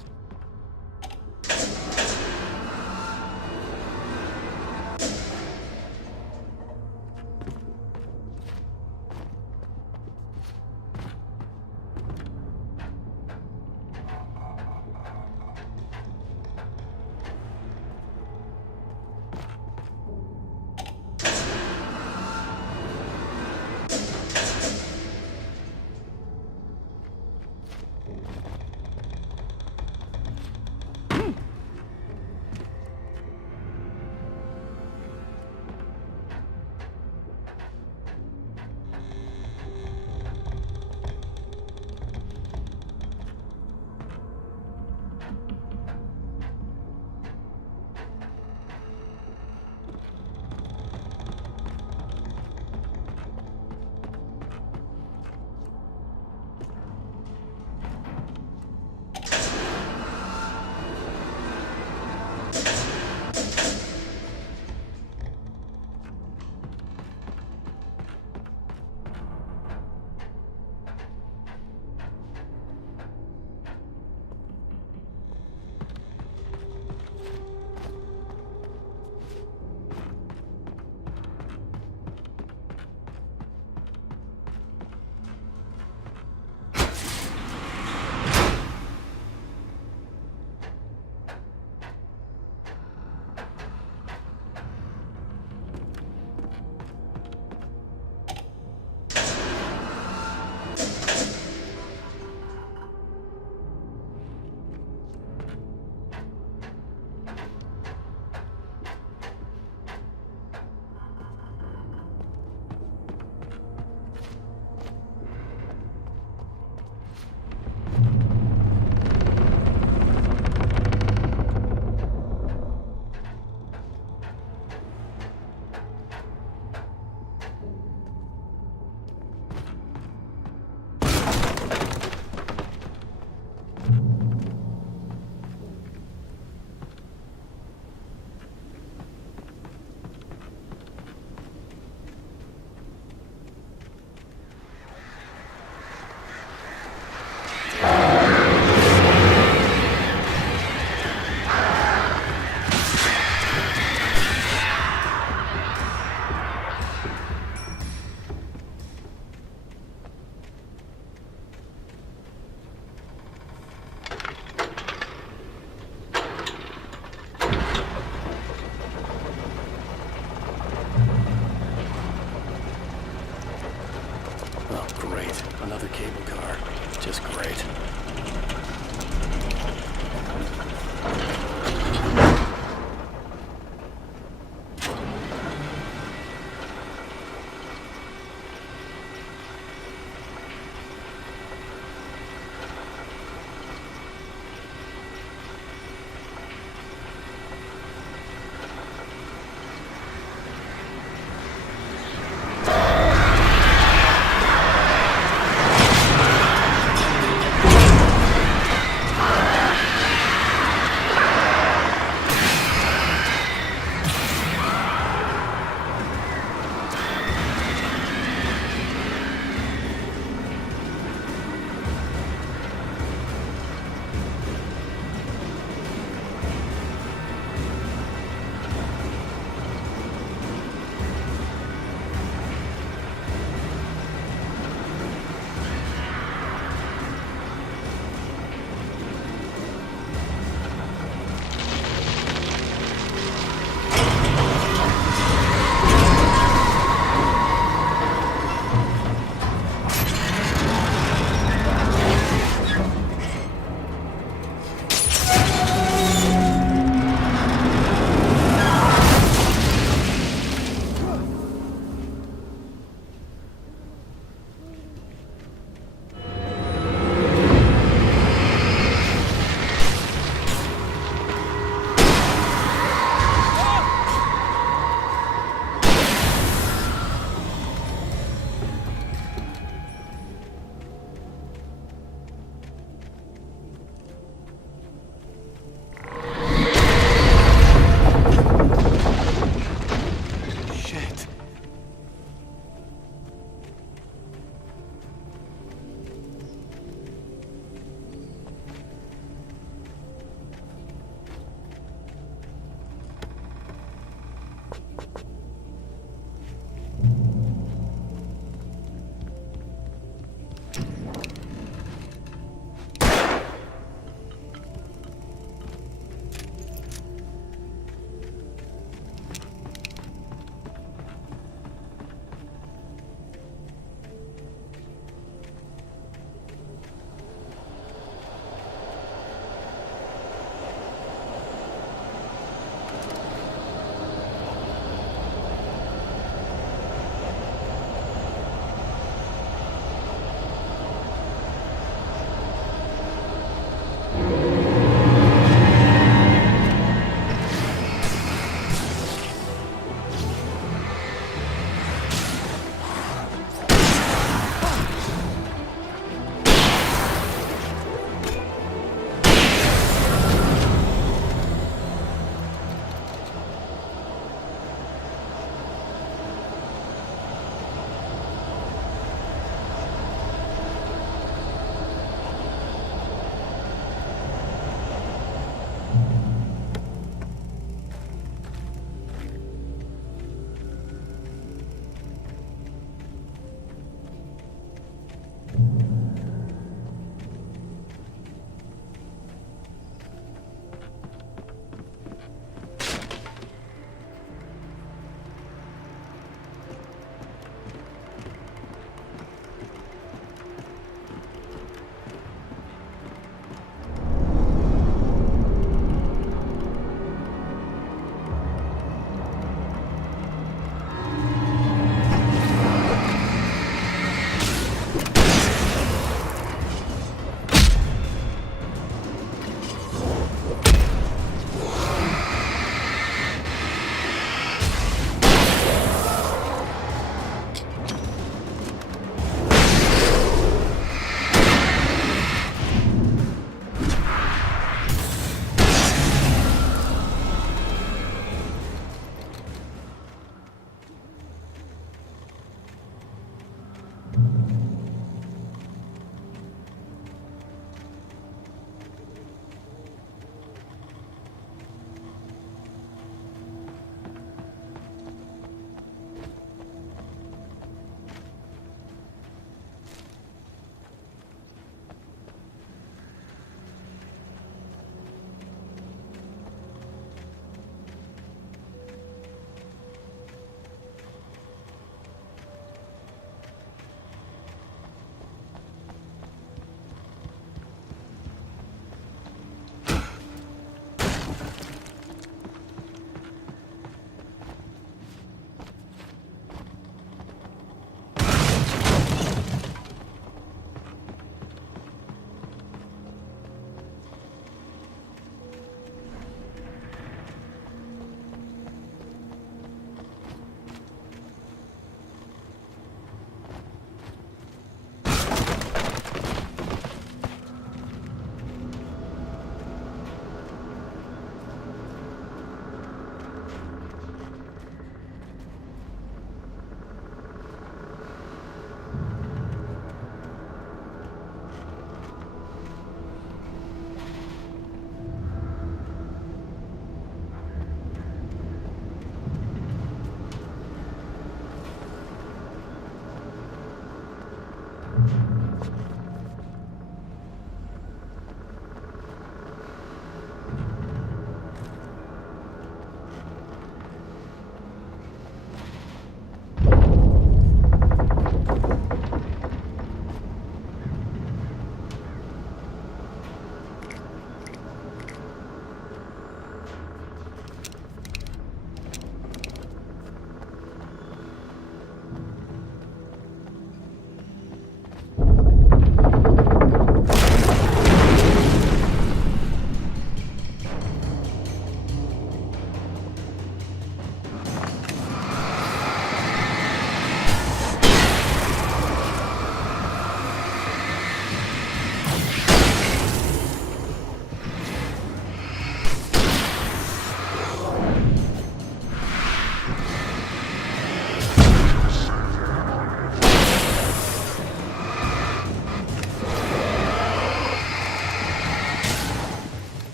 Another cable car. Just great.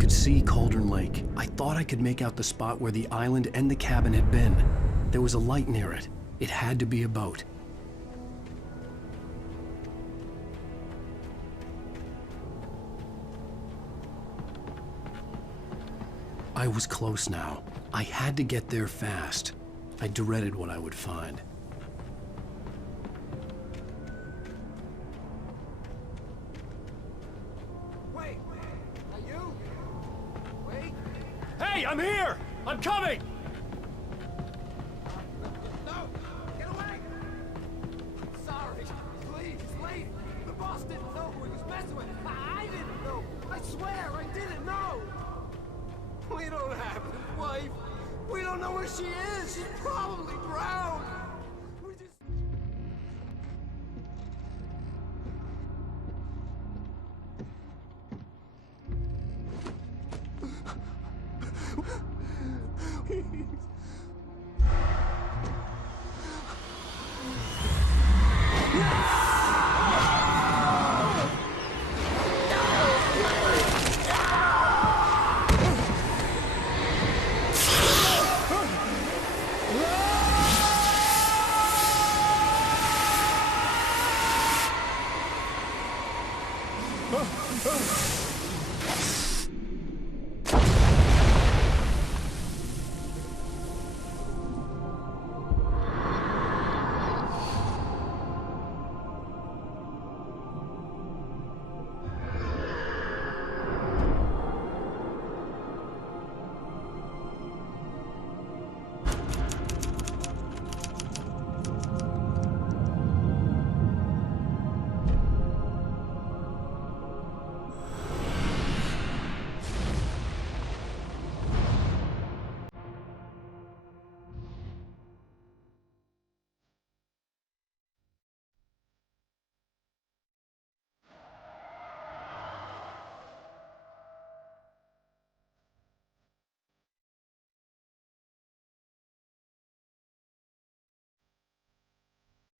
could see Cauldron Lake. I thought I could make out the spot where the island and the cabin had been. There was a light near it. It had to be a boat. I was close now. I had to get there fast. I dreaded what I would find. Wait! Are you? Wait! Hey, I'm here! I'm coming! No! Get away! Sorry. Please, leave. The boss didn't know who he was messing with. I didn't know. I swear I didn't know. We don't have his wife. We don't know where she is. She's probably drowned. We just...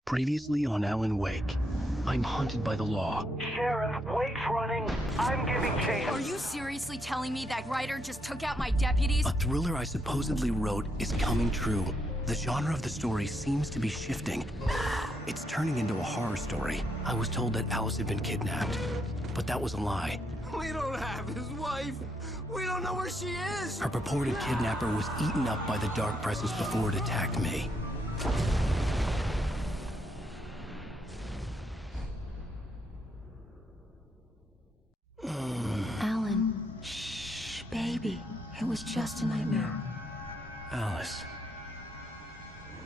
Previously on Alan Wake, I'm hunted by the law. Sheriff, Wake's running. I'm giving chase. Are you seriously telling me that writer just took out my deputies? A thriller I supposedly wrote is coming true. The genre of the story seems to be shifting. It's turning into a horror story. I was told that Alice had been kidnapped, but that was a lie. We don't have his wife. We don't know where she is. Her purported kidnapper was eaten up by the dark presence before it attacked me. Alan, shh, baby. It was just a nightmare. Alice.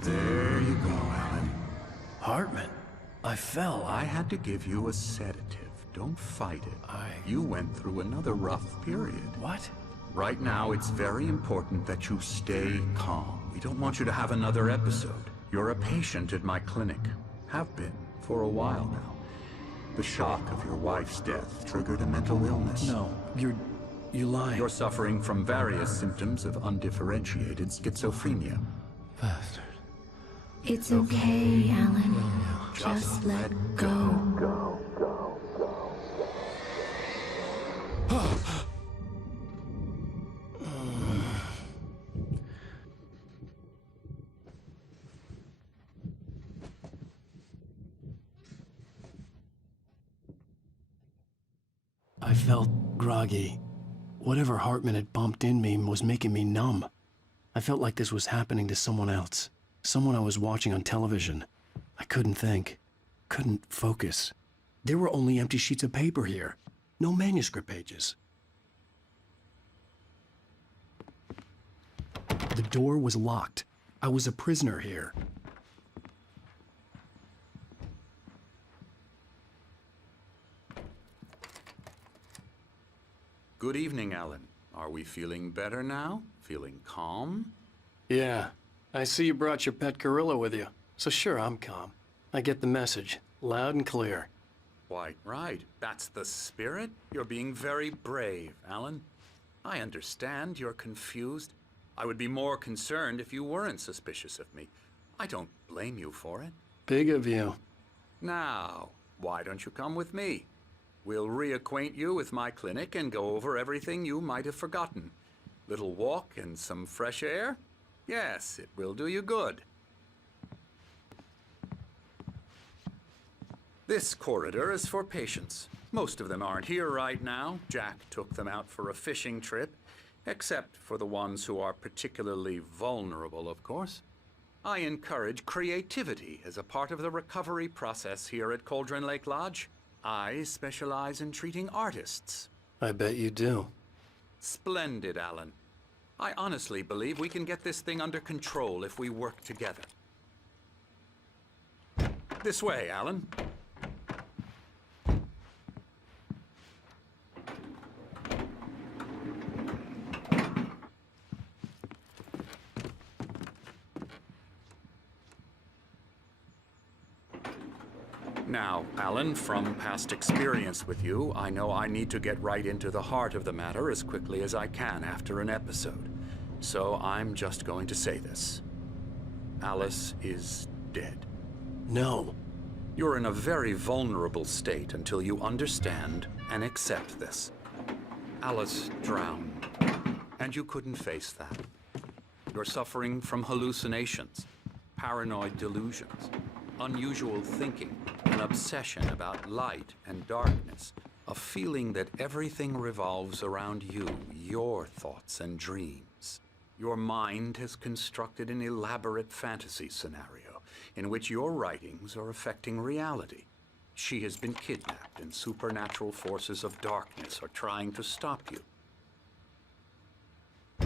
There you go, Alan. Hartman, I fell. I had to give you a sedative. Don't fight it. You went through another rough period. What? Right now, it's very important that you stay calm. We don't want you to have another episode. You're a patient at my clinic. Have been for a while now. The shock of your wife's death triggered a mental illness. No, you lie. You're suffering from various symptoms of undifferentiated schizophrenia. Bastard. It's okay, Alan. Just let go. I felt groggy. Whatever Hartman had bumped in me was making me numb. I felt like this was happening to someone else. Someone I was watching on television. I couldn't think. Couldn't focus. There were only empty sheets of paper here. No manuscript pages. The door was locked. I was a prisoner here. Good evening, Alan. Are we feeling better now? Feeling calm? Yeah. I see you brought your pet gorilla with you. So sure, I'm calm. I get the message. Loud and clear. Why, right. That's the spirit. You're being very brave, Alan. I understand you're confused. I would be more concerned if you weren't suspicious of me. I don't blame you for it. Big of you. Now, why don't you come with me? We'll reacquaint you with my clinic and go over everything you might have forgotten. Little walk and some fresh air? Yes, it will do you good. This corridor is for patients. Most of them aren't here right now. Jack took them out for a fishing trip, except for the ones who are particularly vulnerable, of course. I encourage creativity as a part of the recovery process here at Cauldron Lake Lodge. I specialize in treating artists. I bet you do. Splendid, Alan. I honestly believe we can get this thing under control if we work together. This way, Alan. Now, Alan, from past experience with you, I know I need to get right into the heart of the matter as quickly as I can after an episode. So I'm just going to say this. Alice is dead. No. You're in a very vulnerable state until you understand and accept this. Alice drowned, and you couldn't face that. You're suffering from hallucinations, paranoid delusions, unusual thinking, an obsession about light and darkness, a feeling that everything revolves around you, your thoughts and dreams. Your mind has constructed an elaborate fantasy scenario in which your writings are affecting reality. She has been kidnapped and supernatural forces of darkness are trying to stop you.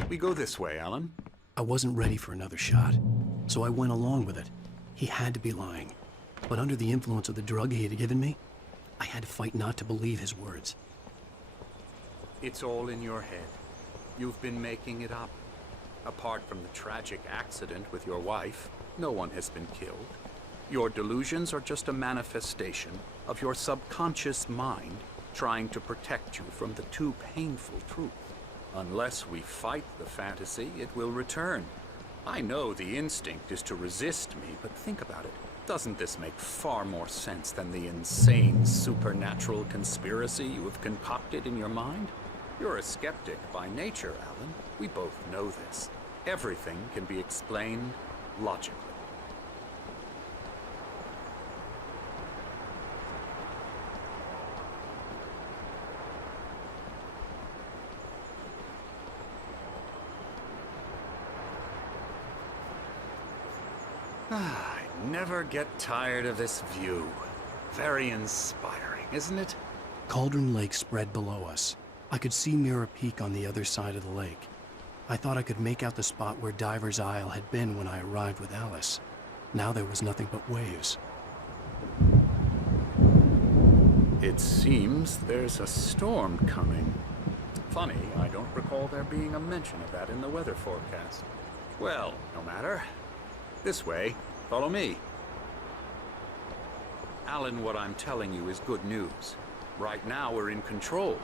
We go this way, Alan. I wasn't ready for another shot, so I went along with it. He had to be lying. But under the influence of the drug he had given me, I had to fight not to believe his words. It's all in your head. You've been making it up. Apart from the tragic accident with your wife, no one has been killed. Your delusions are just a manifestation of your subconscious mind trying to protect you from the too painful truth. Unless we fight the fantasy, it will return. I know the instinct is to resist me, but think about it. Doesn't this make far more sense than the insane supernatural conspiracy you have concocted in your mind? You're a skeptic by nature, Alan. We both know this. Everything can be explained logically. I never get tired of this view. Very inspiring, isn't it? Cauldron Lake spread below us. I could see Mirror Peak on the other side of the lake. I thought I could make out the spot where Diver's Isle had been when I arrived with Alice. Now there was nothing but waves. It seems there's a storm coming. Funny, I don't recall there being a mention of that in the weather forecast. Well, no matter. This way. Follow me. Alan, what I'm telling you is good news. Right now, we're in control.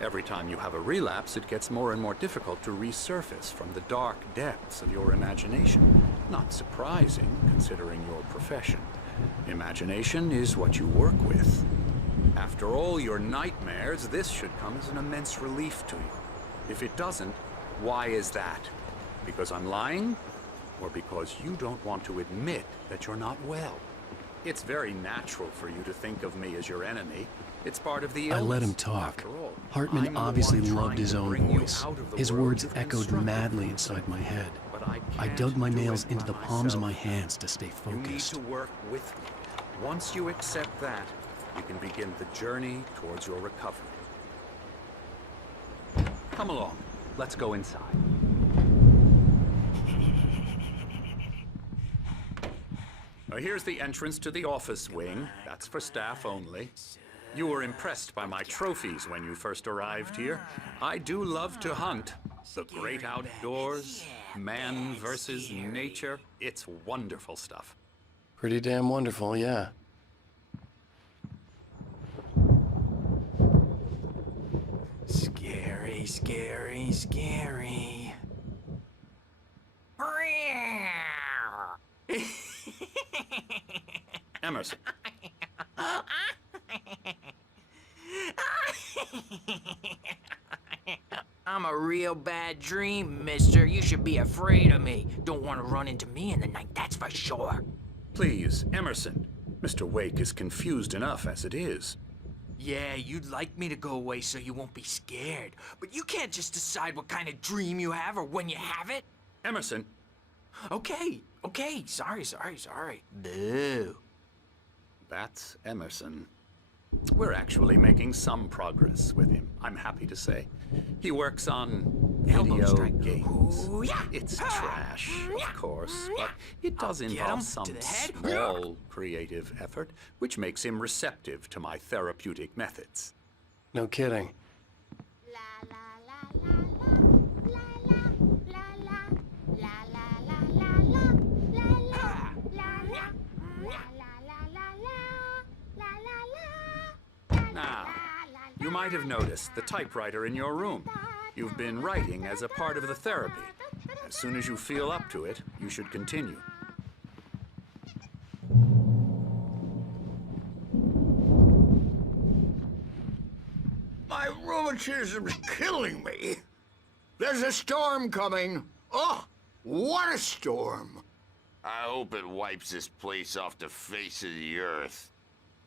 Every time you have a relapse, it gets more and more difficult to resurface from the dark depths of your imagination. Not surprising, considering your profession. Imagination is what you work with. After all your nightmares, this should come as an immense relief to you. If it doesn't, why is that? Because I'm lying? Or because you don't want to admit that you're not well? It's very natural for you to think of me as your enemy. It's part of the illness. I let him talk. After all, Hartman I'm the obviously one loved trying his to own bring you voice. out of the His world words you've echoed constructed madly for inside my yourself. head. But I I can't dug my do nails it into by the palms of myself. my hands to stay You need focused. to work with me. Once you accept that, we can begin the journey towards your recovery. Come along. Let's go inside. Now, here's the entrance to the office wing. That's for staff only. You were impressed by my trophies when you first arrived here. I do love to hunt. The great outdoors, man versus nature. It's wonderful stuff. Pretty damn wonderful, yeah. Scary, scary, scary. Emerson. I'm a real bad dream, mister. You should be afraid of me. Don't want to run into me in the night, that's for sure. Please, Emerson. Mr. Wake is confused enough as it is. Yeah, you'd like me to go away so you won't be scared. But you can't just decide what kind of dream you have or when you have it. Emerson. Okay. Sorry. Boo. That's Emerson. We're actually making some progress with him, I'm happy to say. He works on video games. Ooh, yeah. It's trash, of course, but it does involve some small creative effort, which makes him receptive to my therapeutic methods. No kidding. Now, you might have noticed the typewriter in your room. You've been writing as a part of the therapy. As soon as you feel up to it, you should continue. My rheumatism's killing me. There's a storm coming. Oh, what a storm. I hope it wipes this place off the face of the earth.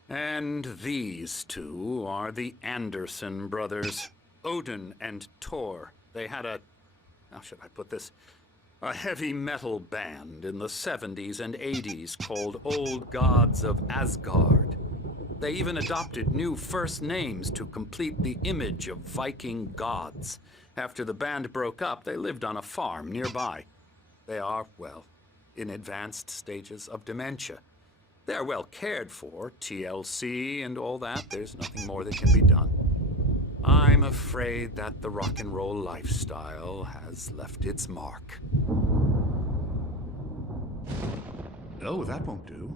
And these two are the Anderson brothers, Odin and Thor. They had how should I put this? A heavy metal band in the 70s and 80s called Old Gods of Asgard. They even adopted new first names to complete the image of Viking gods. After the band broke up, they lived on a farm nearby. They are, well, in advanced stages of dementia. They're well cared for, TLC and all that. There's nothing more that can be done. I'm afraid that the rock and roll lifestyle has left its mark. Oh, that won't do.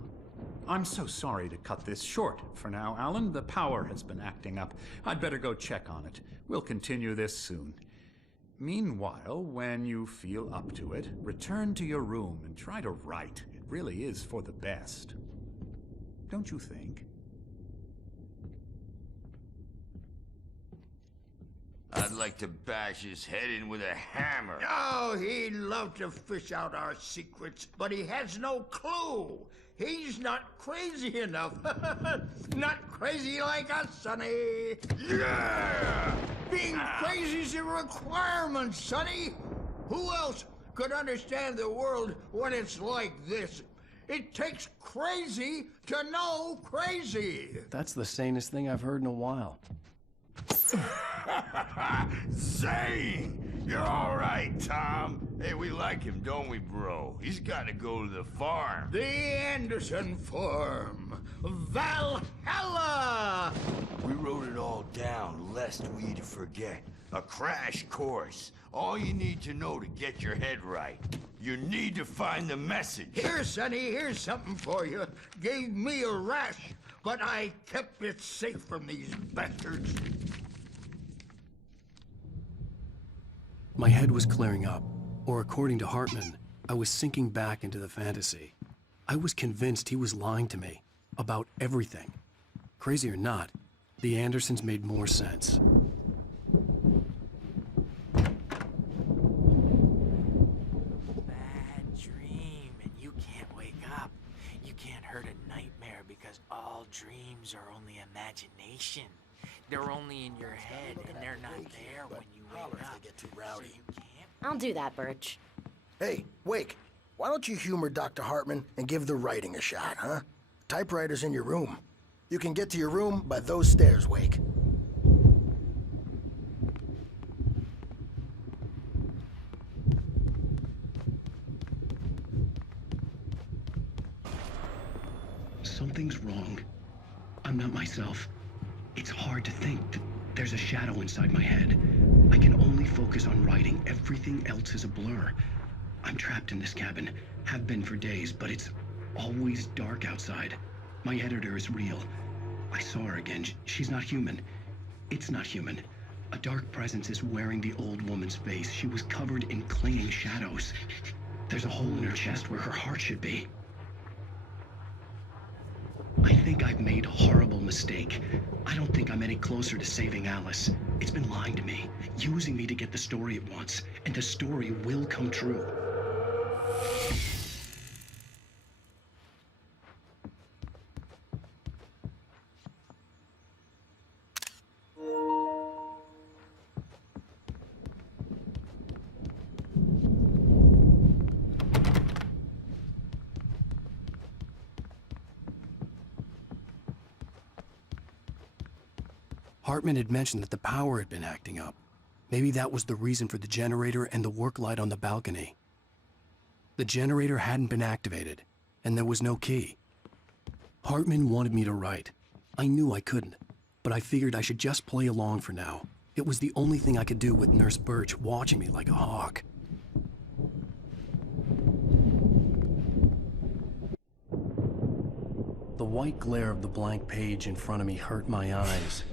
I'm so sorry to cut this short for now, Alan. The power has been acting up. I'd better go check on it. We'll continue this soon. Meanwhile, when you feel up to it, return to your room and try to write. It really is for the best. Don't you think? I'd like to bash his head in with a hammer. Oh, he'd love to fish out our secrets, but he has no clue. He's not crazy enough. Not crazy like us, Sonny. Yeah! Being crazy's a requirement, Sonny. Who else could understand the world when it's like this? It takes crazy to know crazy. That's the sanest thing I've heard in a while. Zane! You're all right, Tom. Hey, we like him, don't we, bro? He's got to go to the farm. The Anderson farm. Valhalla! We wrote it all down, lest we forget. A crash course. All you need to know to get your head right. You need to find the message. Here, Sonny, here's something for you. Gave me a rash, but I kept it safe from these bastards. My head was clearing up, or according to Hartman, I was sinking back into the fantasy. I was convinced he was lying to me about everything. Crazy or not, the Andersons made more sense. Bad dream, and you can't wake up. You can't hurt a nightmare because all dreams are only imagination. They're only in your head, and they're not there when you wake up. Get too rowdy. I'll do that, Birch. Hey, Wake, why don't you humor Dr. Hartman and give the writing a shot, huh? Typewriter's in your room. You can get to your room by those stairs, Wake. Something's wrong. I'm not myself. It's hard to think. There's a shadow inside my head. I can only focus on writing. Everything else is a blur. I'm trapped in this cabin. Have been for days, but it's always dark outside. My editor is real. I saw her again. She's not human. It's not human. A dark presence is wearing the old woman's face. She was covered in clinging shadows. There's a hole in her chest where her heart should be. I think I've made horrible mistake. I don't think I'm any closer to saving Alice. It's been lying to me, using me to get the story it wants, and the story will come true. Hartman had mentioned that the power had been acting up. Maybe that was the reason for the generator and the work light on the balcony. The generator hadn't been activated, and there was no key. Hartman wanted me to write. I knew I couldn't, but I figured I should just play along for now. It was the only thing I could do with Nurse Birch watching me like a hawk. The white glare of the blank page in front of me hurt my eyes.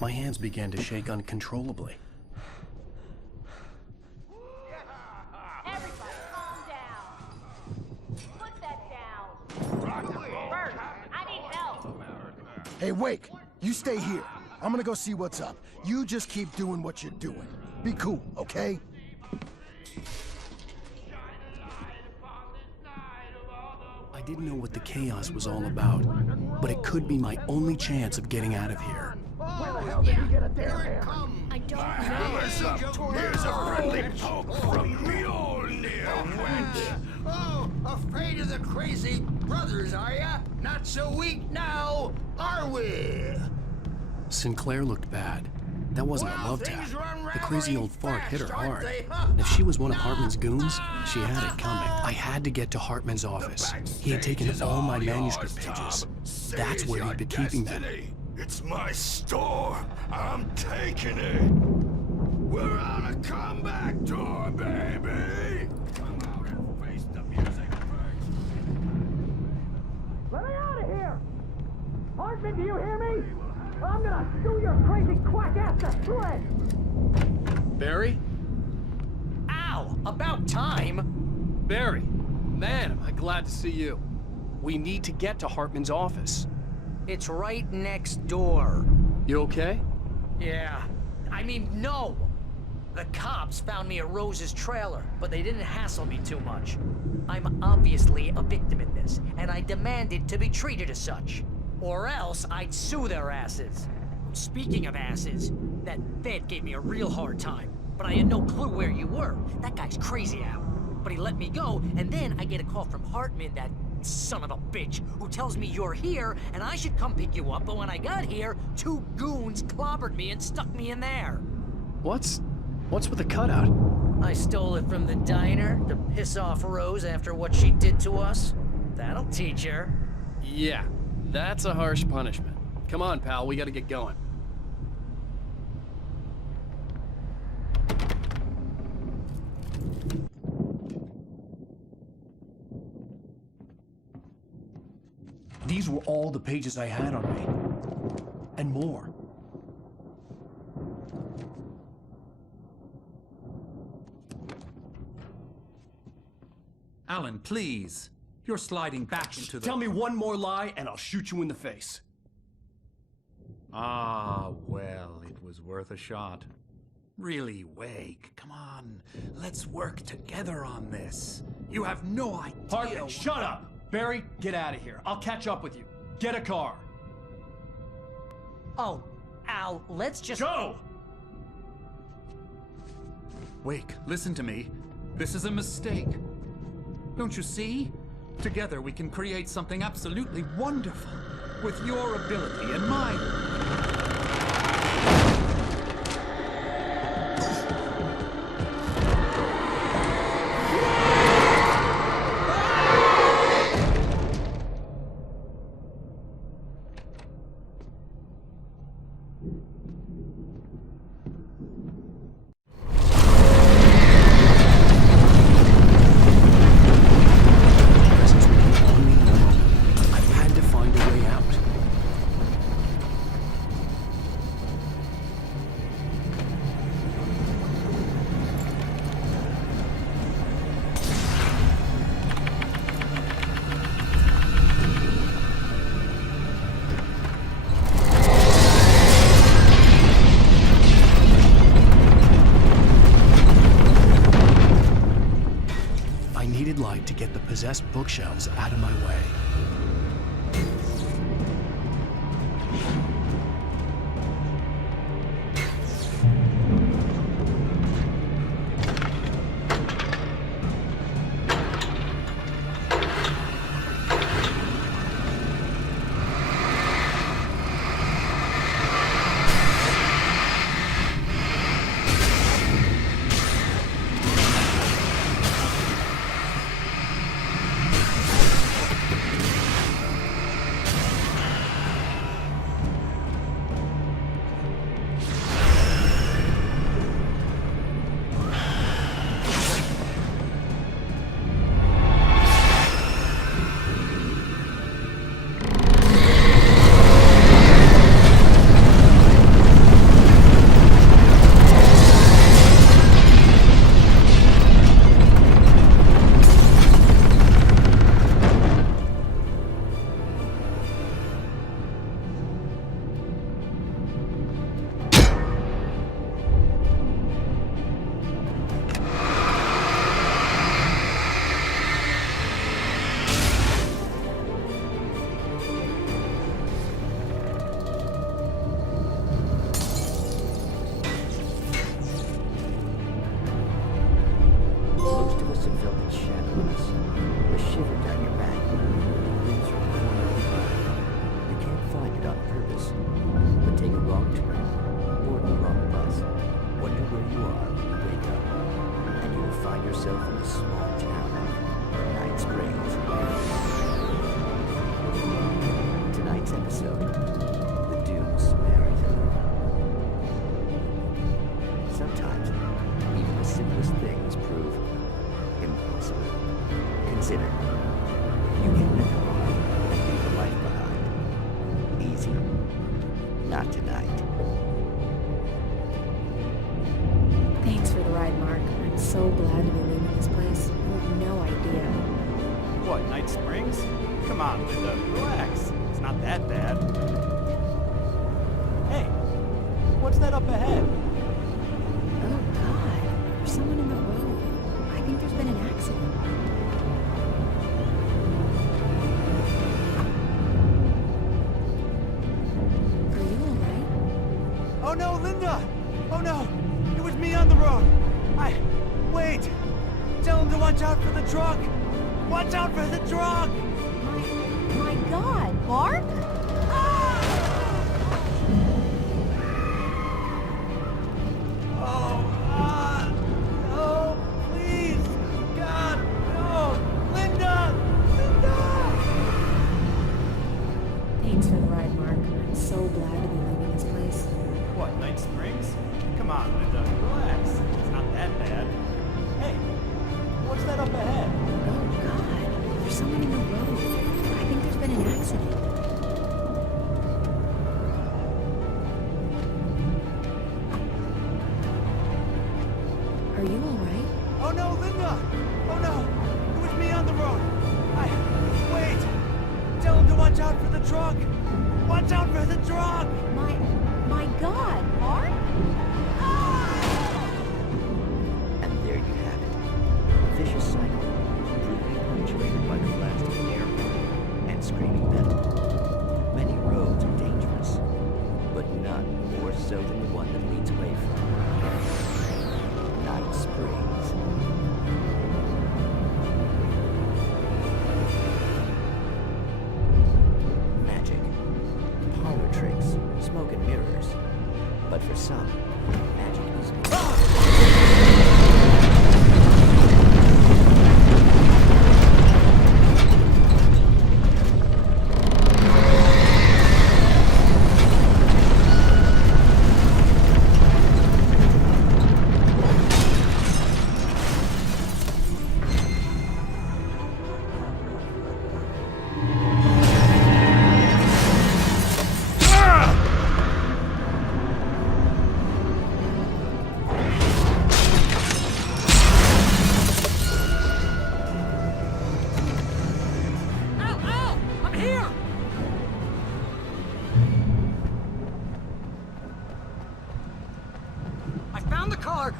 My hands began to shake uncontrollably. Everybody, calm down. Put that down. Bert, I need help. Hey, Wake, you stay here. I'm gonna go see what's up. You just keep doing what you're doing. Be cool, okay? I didn't know what the chaos was all about, but it could be my only chance of getting out of here. Where the hell did you get a damn hammer? I don't know. Hammer's up. Here's a friendly poke from Mjolnir, wench. Oh, afraid of the crazy brothers, are ya? Not so weak now, are we? Sinclair looked bad. That wasn't a love tap. The crazy old fart hit her aren't hard. they? If she was one of Hartman's goons, she had it coming. I had to get to Hartman's office. He had taken all my manuscript pages. That's where he'd been keeping them. It's my store. I'm taking it. We're on a comeback tour, baby. Come out and face the music first. Let me out of here! Hartman, do you hear me? I'm gonna sue your crazy quack ass to shreds! Barry? Ow! About time! Barry! Man, am I glad to see you. We need to get to Hartman's office. It's right next door. You okay? Yeah. I mean, no! The cops found me at Rose's trailer, but they didn't hassle me too much. I'm obviously a victim in this, and I demanded to be treated as such. Or else I'd sue their asses. Speaking of asses, that vet gave me a real hard time, but I had no clue where you were. That guy's crazy out. But he let me go, and then I get a call from Hartman, that son of a bitch, who tells me you're here and I should come pick you up, but when I got here, 2 goons clobbered me and stuck me in there. What's with the cutout? I stole it from the diner to piss off Rose after what she did to us. That'll teach her. Yeah, that's a harsh punishment. Come on, pal, we gotta get going. These were all the pages I had on me. And more. Alan, please. You're sliding back into the... Tell me one more lie and I'll shoot you in the face. Ah, well, it was worth a shot. Really, Wake, come on. Let's work together on this. You have no idea... Hartman, shut up! Barry, get out of here. I'll catch up with you. Get a car. Oh, Al, let's just... Go! Wake, listen to me. This is a mistake. Don't you see? Together we can create something absolutely wonderful. With your ability and mine. bookshelves out of my way.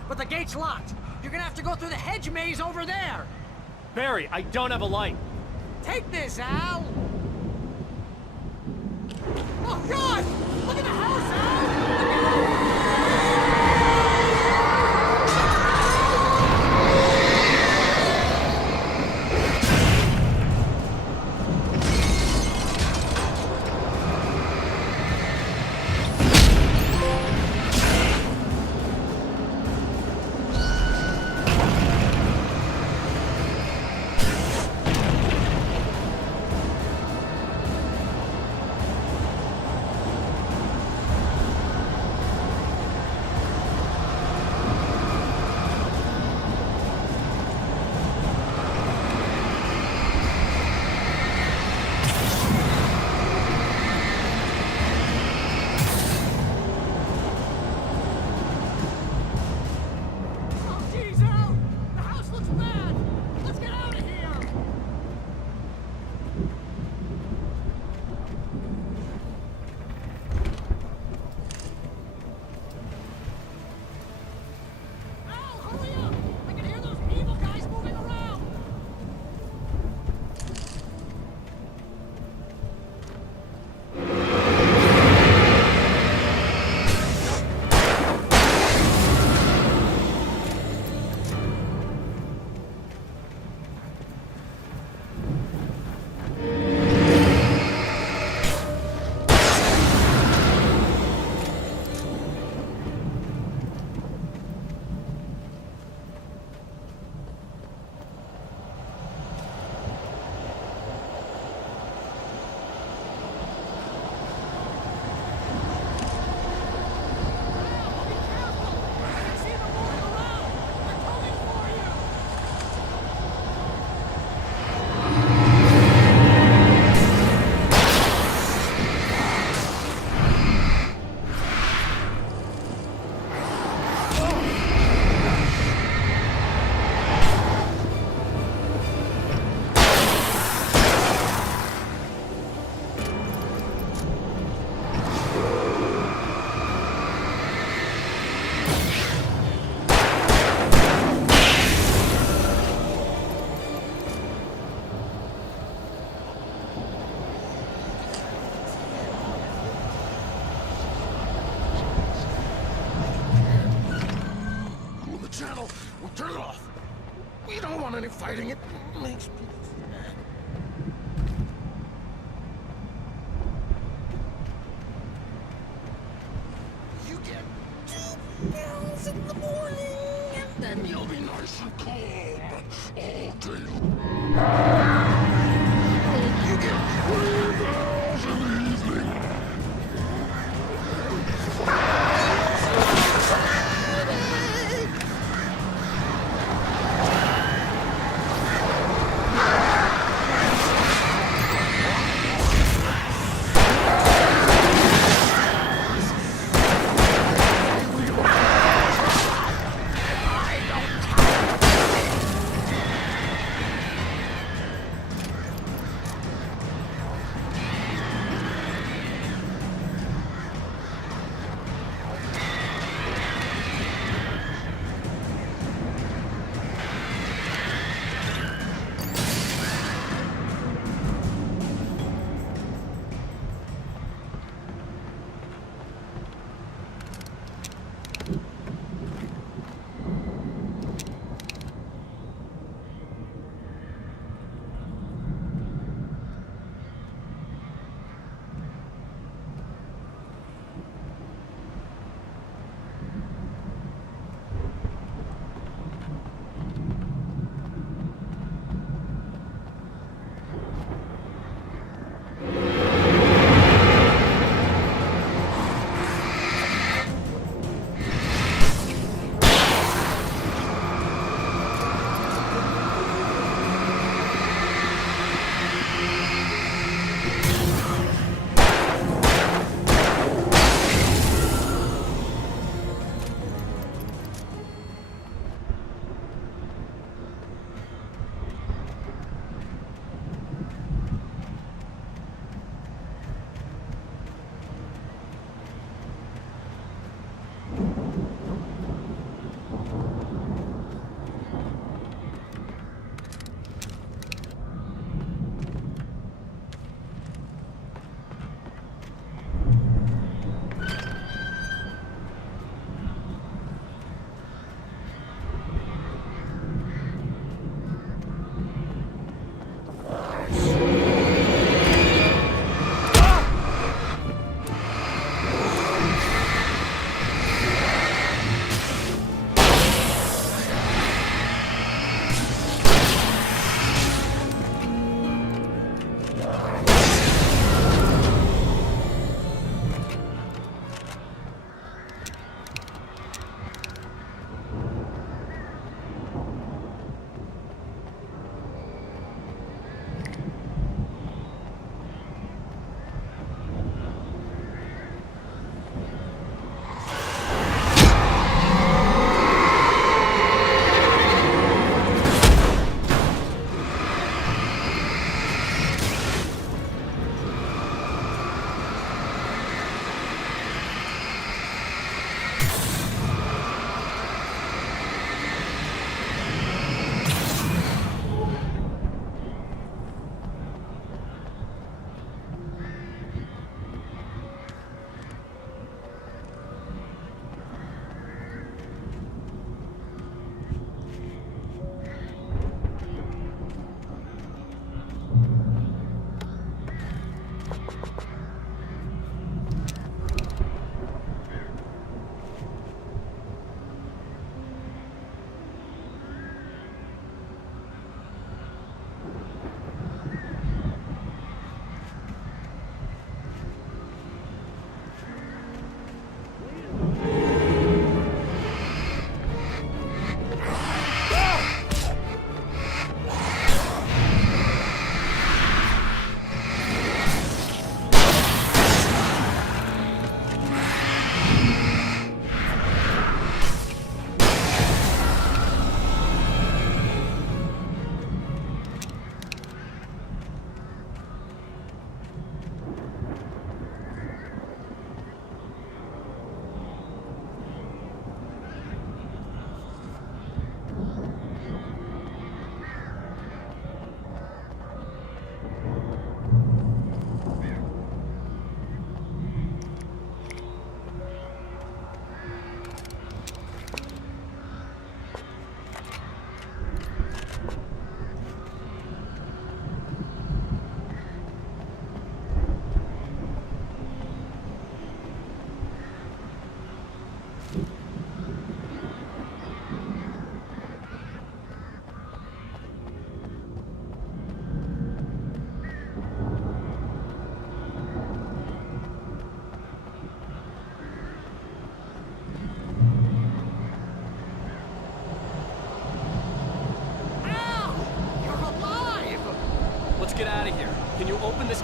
But the gate's locked. You're gonna have to go through the hedge maze over there. Barry, I don't have a light. Take this, Al! Oh, God! Look at the house, Al! Channel. We'll turn it off. We don't want any fighting. It makes me sad. You get 2 pills in the morning, and then you'll be nice and cold all day long. You get 3 pills in the evening.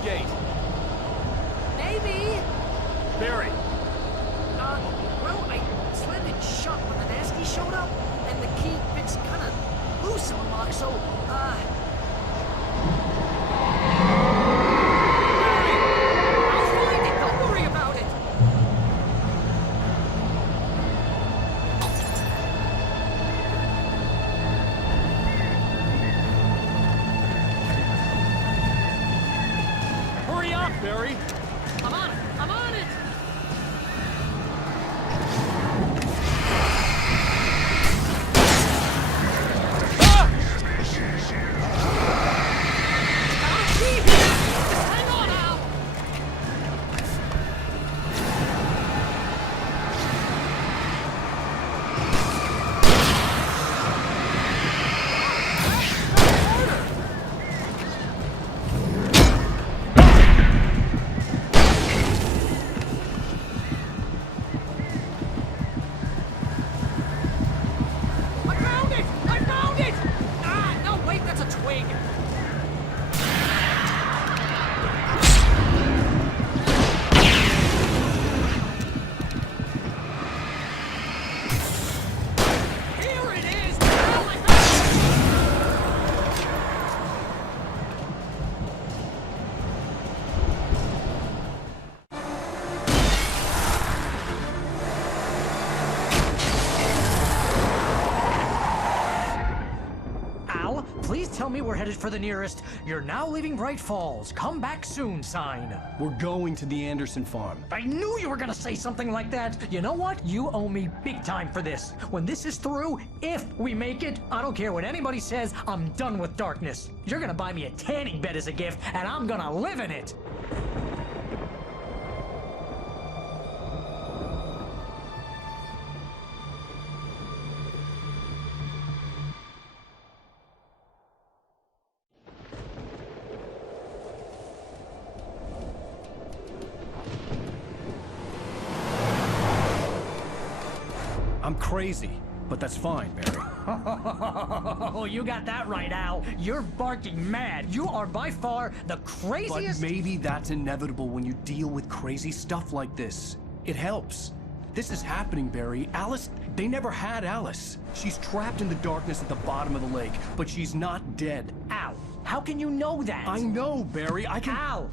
gate. Maybe. Barry. Well, I slammed it shut when the nasty showed up, and the key fits kind of loose in the lock, so, I'll find it, don't worry about it. Hurry up, Barry. I'm on it, I'm on it. Hang on, Al! I found it! I found it! Ah, no, wait, that's a twig. Here it is! Al, I found it! Al, please tell me we're headed for the nearest "You're now leaving Bright Falls. Come back soon" sign. We're going to the Anderson farm. I knew you were gonna say something like that. You know what? You owe me big time for this. When this is through, if we make it, I don't care what anybody says, I'm done with darkness. You're gonna buy me a tanning bed as a gift, and I'm gonna live in it. I'm crazy, but that's fine, Barry. Oh, you got that right, Al. You're barking mad. You are by far the But craziest. maybe that's inevitable when you deal with crazy stuff like this. It helps. This is happening, Barry. Alice, they never had Alice. She's trapped in the darkness at the bottom of the lake, but she's not dead. Al, how can you know that? I know, Barry. I can... Al,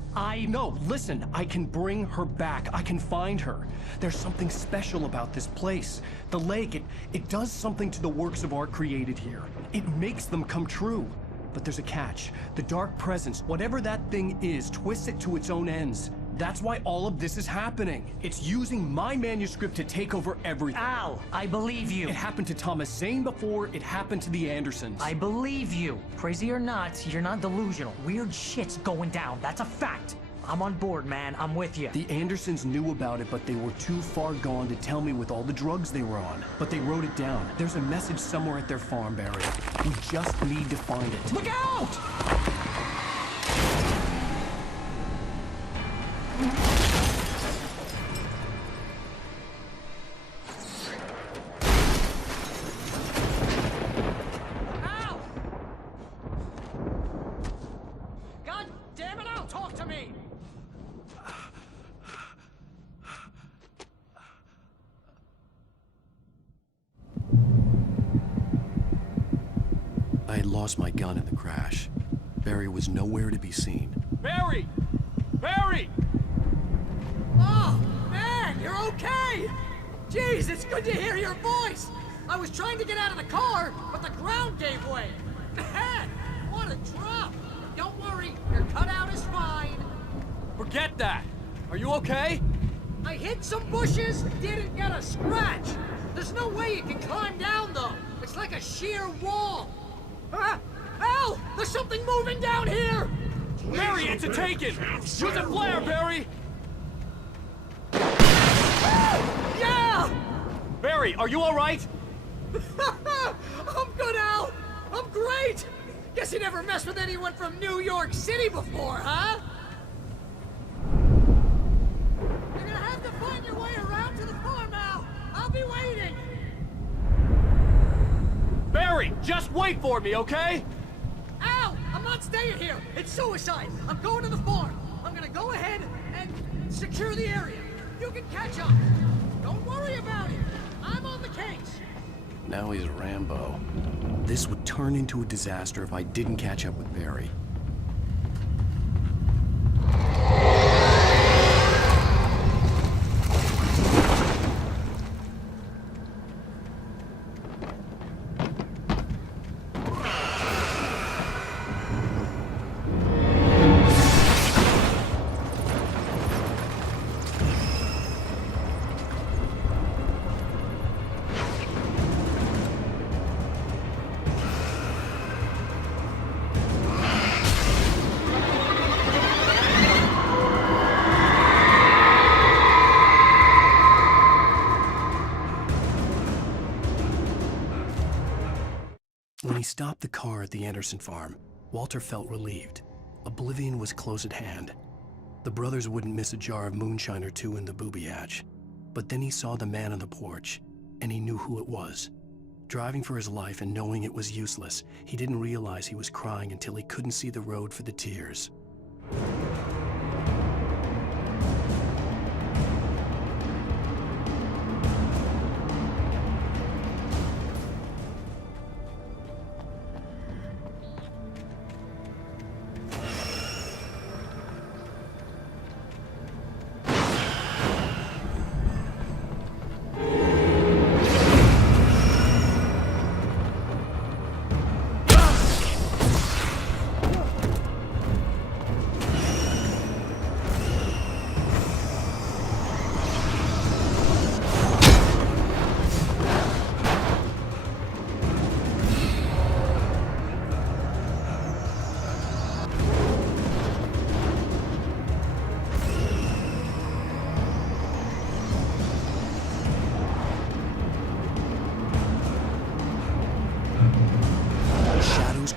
No, listen. I can bring her back. I can find her. There's something special about this place. The lake, it does something to the works of art created here. It makes them come true. But there's a catch. The dark presence, whatever that thing is, twists it to its own ends. That's why all of this is happening. It's using my manuscript to take over everything. Al, I believe you. It happened to Thomas Zane before, it happened to the Andersons. I believe you. Crazy or not, you're not delusional. Weird shit's going down. That's a fact. I'm on board, man. I'm with you. The Andersons knew about it, but they were too far gone to tell me with all the drugs they were on. But they wrote it down. There's a message somewhere at their farm, Barry. We just need to find it. Look out! Al! God damn it, Al, talk to me! I had lost my gun in the crash. Barry was nowhere to be seen. Barry! Barry! Oh, man, you're okay! Jeez, it's good to hear your voice! I was trying to get out of the car, but the ground gave way. Man, what a drop! Don't worry, your cutout is fine. Forget that! Are you okay? I hit some bushes, didn't get a scratch. There's no way you can climb down, though. It's like a sheer wall. Ah! Al! There's something moving down here! Barry, it's a taken! Use a flare, Barry! Yeah! Barry, are you alright? I'm good, Al! I'm great! Guess you never messed with anyone from New York City before, huh? You're gonna have to find your way around to the farm, Al! I'll be waiting! Barry, just wait for me, okay? Al! I'm not staying here! It's suicide! I'm going to the farm! Secure the area. You can catch up. Don't worry about it. I'm on the case. Now he's Rambo. This would turn into a disaster if I didn't catch up with Barry. When he stopped the car at the Anderson farm, Walter felt relieved. Oblivion was close at hand. The brothers wouldn't miss a jar of moonshine or two in the booby hatch. But then he saw the man on the porch, and he knew who it was. Driving for his life and knowing it was useless, he didn't realize he was crying until he couldn't see the road for the tears.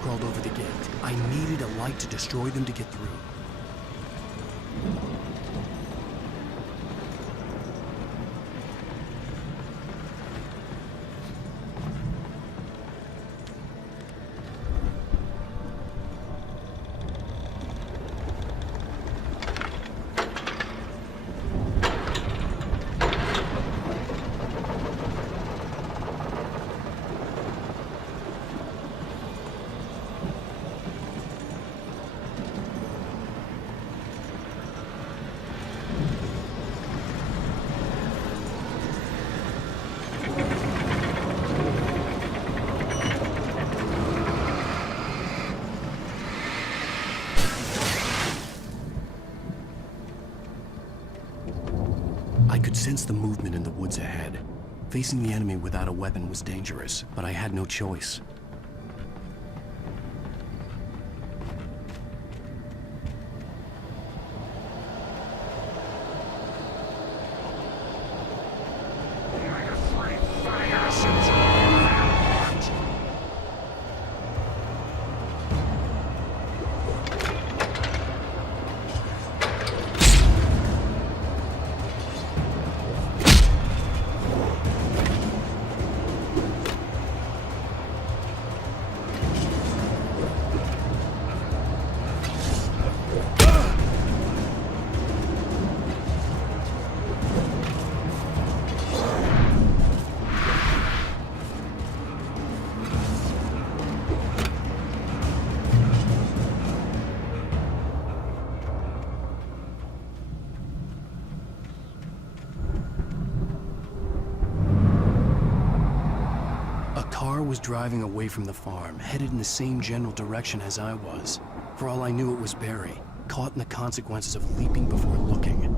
Crawled over the gate. I needed a light to destroy them to get through. I could sense the movement in the woods ahead. Facing the enemy without a weapon was dangerous, but I had no choice. Was driving away from the farm, headed in the same general direction as I was. For all I knew, it was Barry, caught in the consequences of leaping before looking.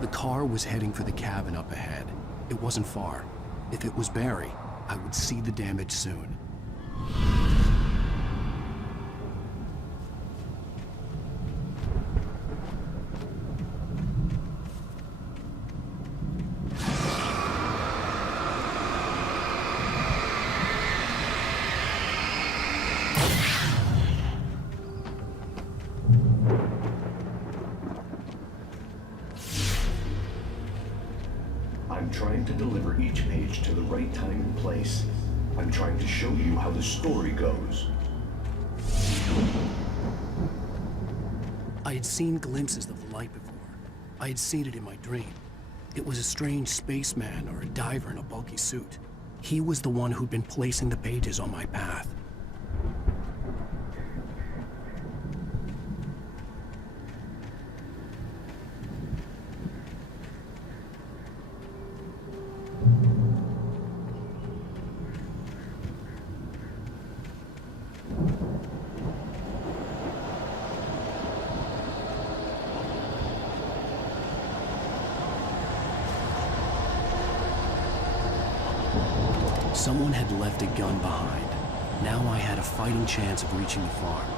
The car was heading for the cabin up ahead. It wasn't far. If it was Barry, I would see the damage soon. I'm trying to deliver each page to the right time and place. I'm trying to show you how the story goes. I had seen glimpses of the light before. I had seen it in my dream. It was a strange spaceman or a diver in a bulky suit. He was the one who'd been placing the pages on my path. Someone had left a gun behind. Now I had a fighting chance of reaching the farm.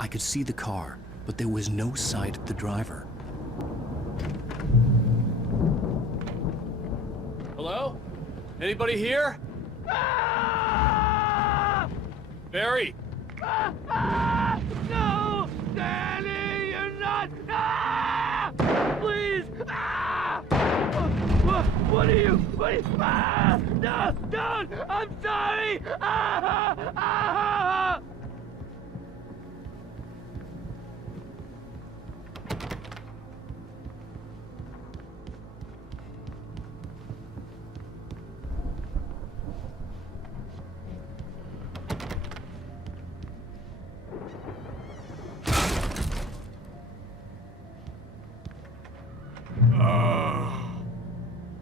I could see the car, but there was no sight of the driver. Hello? Anybody here? Barry! No! Danny, you're not! Please! What are you? No! Don't! I'm sorry!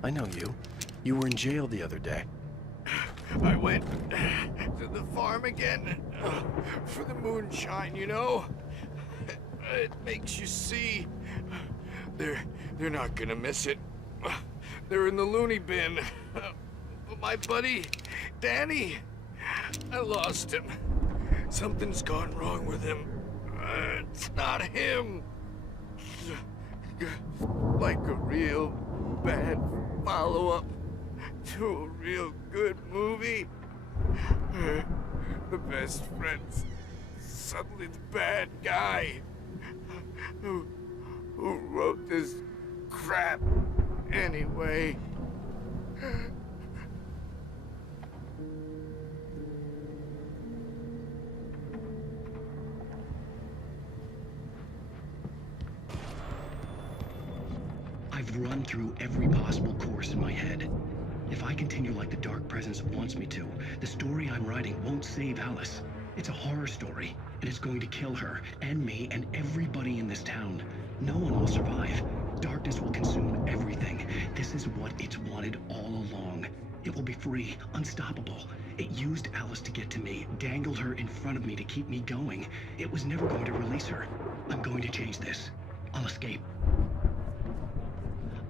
I know you. You were in jail the other day. I went to the farm again for the moonshine, you know? It makes you see. They're not gonna miss it. They're in the loony bin. But my buddy, Danny, I lost him. Something's gone wrong with him. It's not him. Like a real bad follow-up to a real good movie. The best friend's suddenly the bad guy. Who wrote this crap anyway? I've run through every possible course in my head. If I continue like the Dark Presence wants me to, the story I'm writing won't save Alice. It's a horror story, and it's going to kill her, and me, and everybody in this town. No one will survive. Darkness will consume everything. This is what it's wanted all along. It will be free, unstoppable. It used Alice to get to me, dangled her in front of me to keep me going. It was never going to release her. I'm going to change this. I'll escape.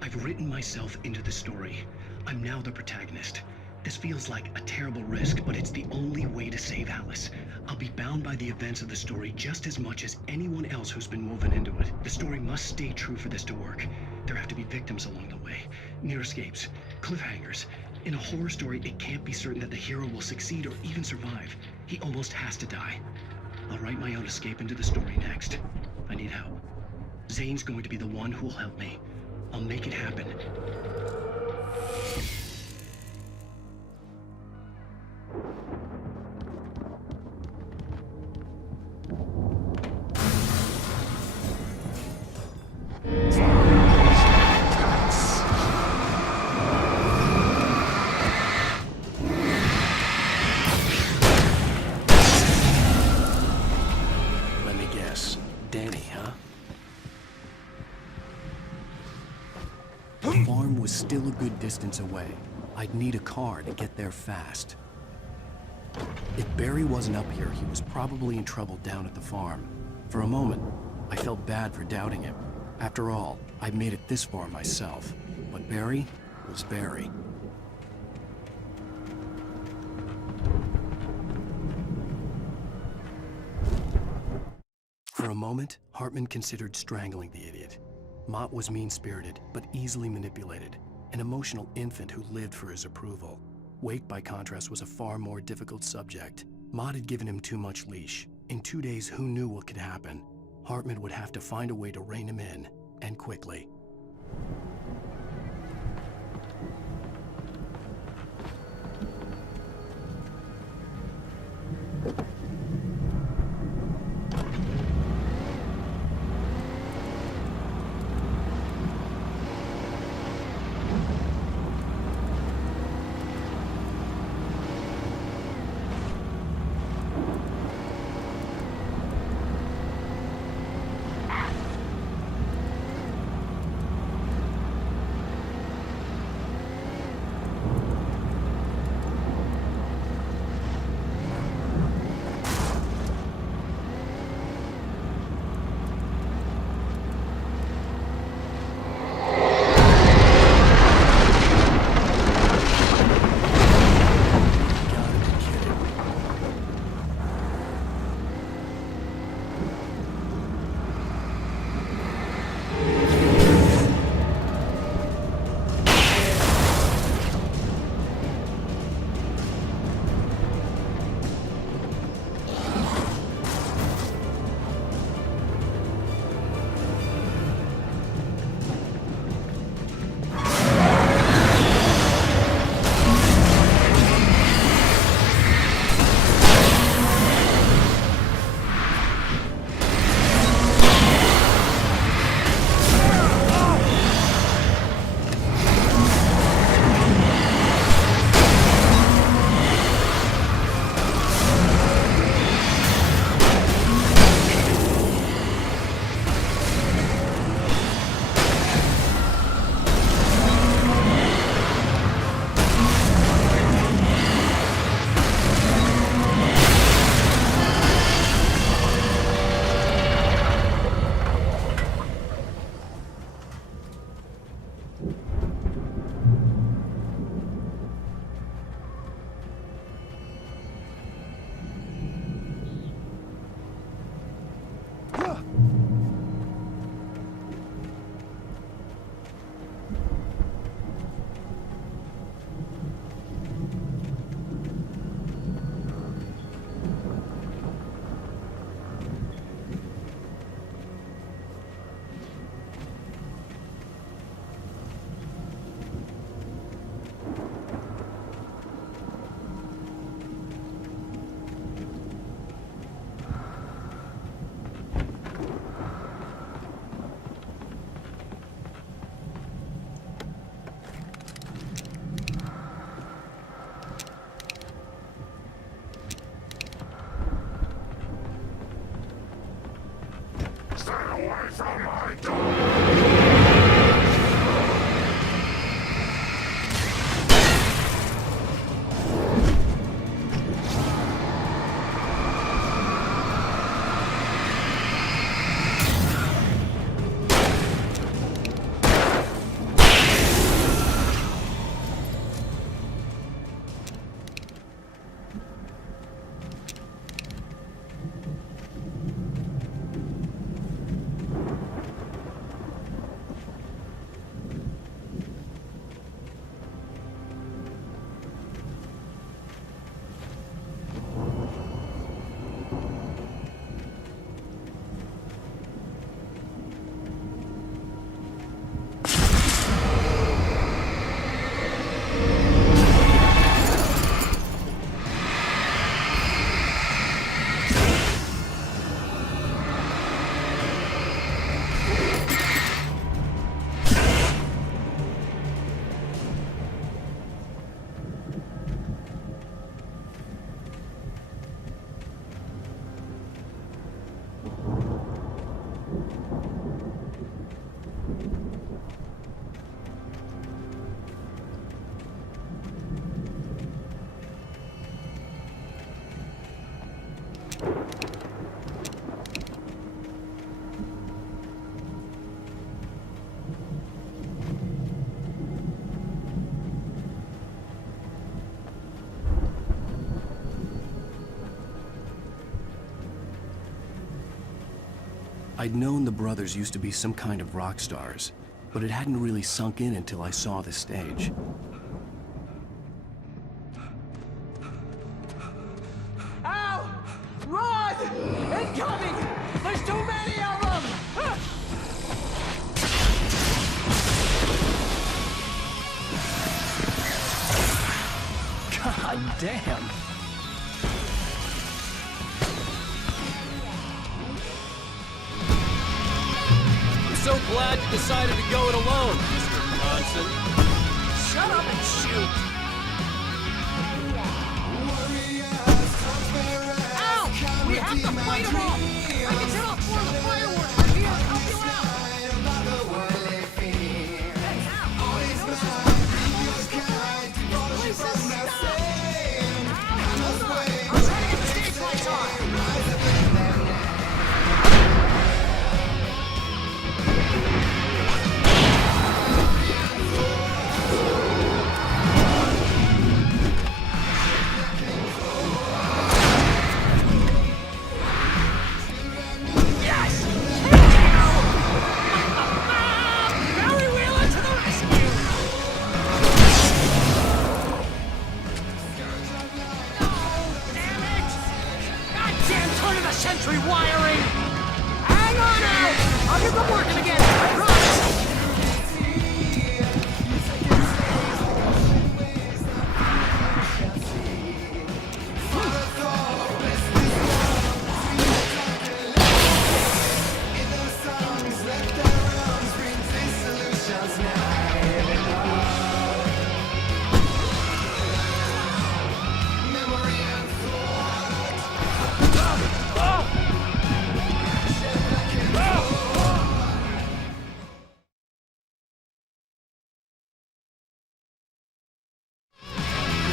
I've written myself into the story. I'm now the protagonist. This feels like a terrible risk, but it's the only way to save Alice. I'll be bound by the events of the story just as much as anyone else who's been woven into it. The story must stay true for this to work. There have to be victims along the way, near escapes, cliffhangers. In a horror story, it can't be certain that the hero will succeed or even survive. He almost has to die. I'll write my own escape into the story next. I need help. Zane's going to be the one who will help me. I'll make it happen. Let me guess. Danny, huh? The farm was still a good distance away. I'd need a car to get there fast. If Barry wasn't up here, he was probably in trouble down at the farm. For a moment, I felt bad for doubting him. After all, I'd made it this far myself. But Barry was Barry. For a moment, Hartman considered strangling the idiot. Mott was mean-spirited, but easily manipulated. An emotional infant who lived for his approval. Wake, by contrast, was a far more difficult subject. Mott had given him too much leash. In 2 days, who knew what could happen? Hartman would have to find a way to rein him in, and quickly. I'd known the brothers used to be some kind of rock stars, but it hadn't really sunk in until I saw the stage. Ow! Run! Incoming! There's too many of them! God damn! So glad you decided to go it alone, Mr. Johnson. Shut up and shoot! Ow! We have to fight them all! I can set off more of the fireworks from here and help you out! Please stop! Hold on! I'm trying to get the stage lights on! Sentry wiring! Hang on out! I'll get them working again, I promise!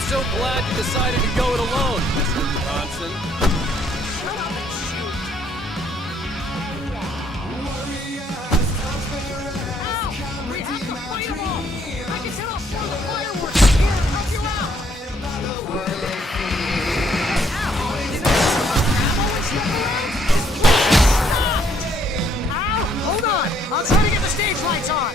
So glad you decided to go it alone, Mr. Johnson. Shut up and shoot! Ow! We have to fight them all! I can set off more of the fireworks from here and help you out! Ow! Did I have enough ammo and stuff around? Stop! Ow! Hold on! I'm trying to get the stage lights on!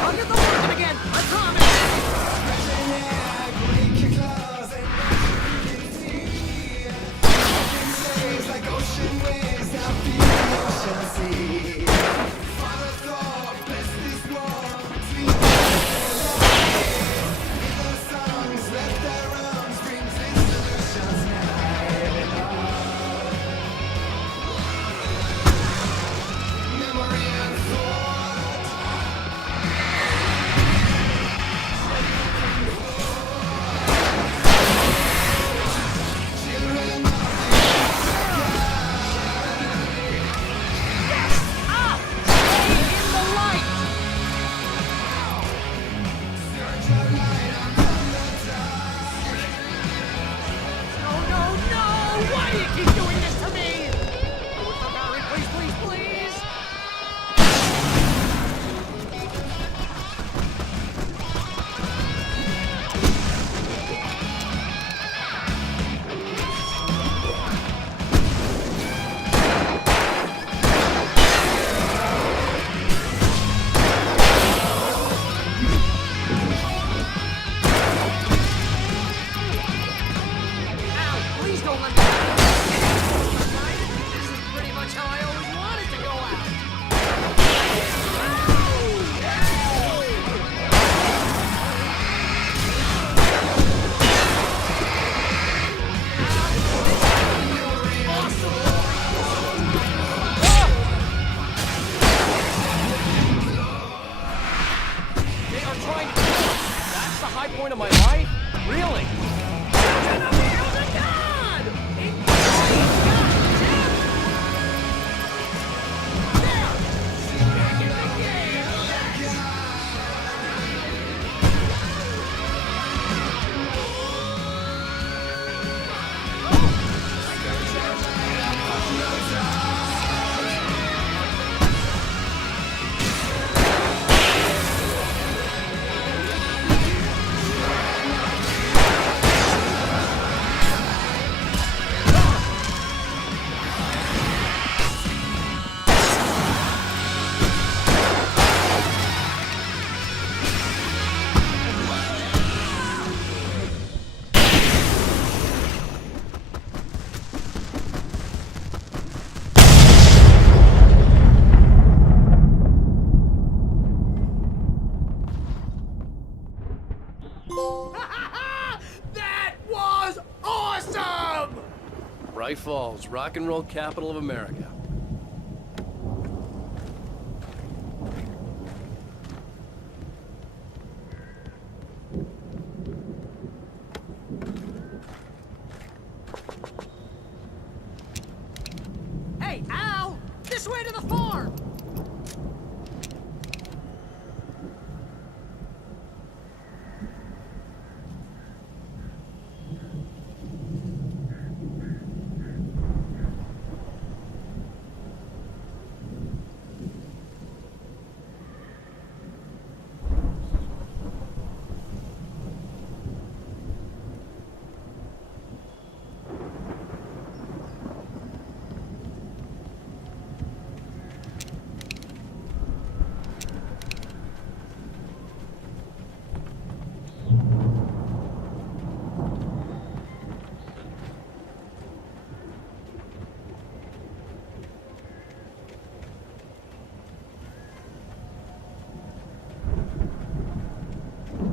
I'll get them working again! point of my life? Really? That was awesome! Bright Falls, rock and roll capital of America. Hey, Al! This way to the farm!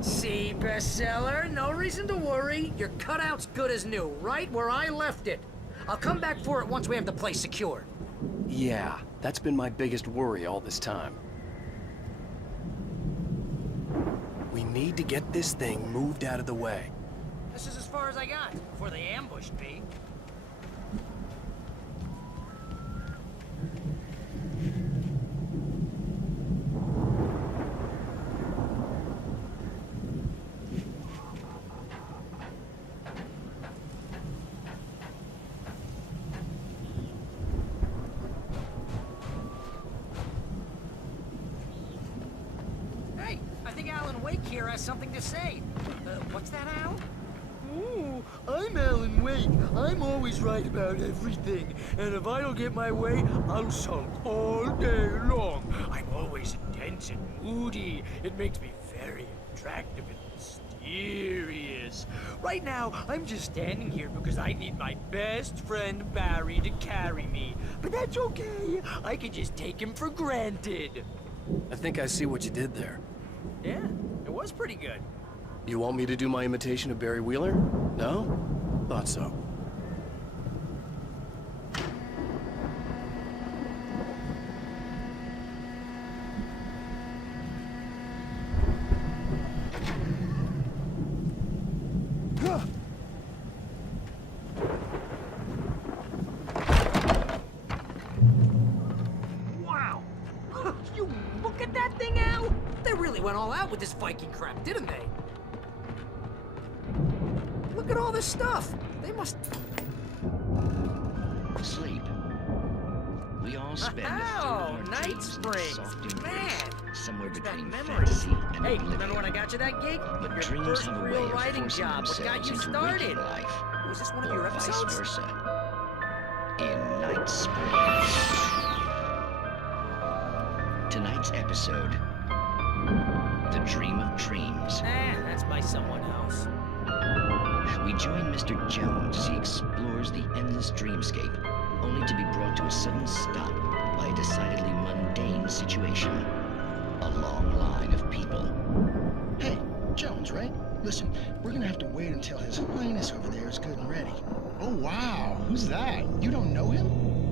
See, bestseller, no reason to worry. Your cutout's good as new, right where I left it. I'll come back for it once we have the place secured. Yeah, that's been my biggest worry all this time. We need to get this thing moved out of the way. This is as far as I got before they ambushed me. Hey, I think Alan Wake here has something to say. What's that, Al? Ooh, I'm Alan Wake. I'm always right about everything. And if I don't get my way, I'll sulk all day long. I'm always intense and moody. It makes me very attractive and mysterious. Right now, I'm just standing here because I need my best friend Barry to carry me. But that's okay. I can just take him for granted. I think I see what you did there. Yeah, it was pretty good. You want me to do my imitation of Barry Wheeler? No? Thought so. Wow! You look at that thing, Al! They really went all out with this Viking crap, didn't they? Look at all this stuff! They must... Sleep. We all spend a third Oh, of our Night dreams in Springs! soft embrace, Man! somewhere between Memories. fantasy and Hey, oblivion. remember when I got you that gig? But Your dreams first have a way real of writing forcing job. What got themselves you into started? waking life, Was this one of or your vice episodes? versa. In Night Springs. Tonight's episode, The Dream of Dreams. That's by someone else. We join Mr. Jones as he explores the endless dreamscape, only to be brought to a sudden stop by a decidedly mundane situation. A long line of people. Hey, Jones, right? Listen, we're gonna have to wait until His Highness over there is good and ready. Oh, wow. Who's that? You don't know him?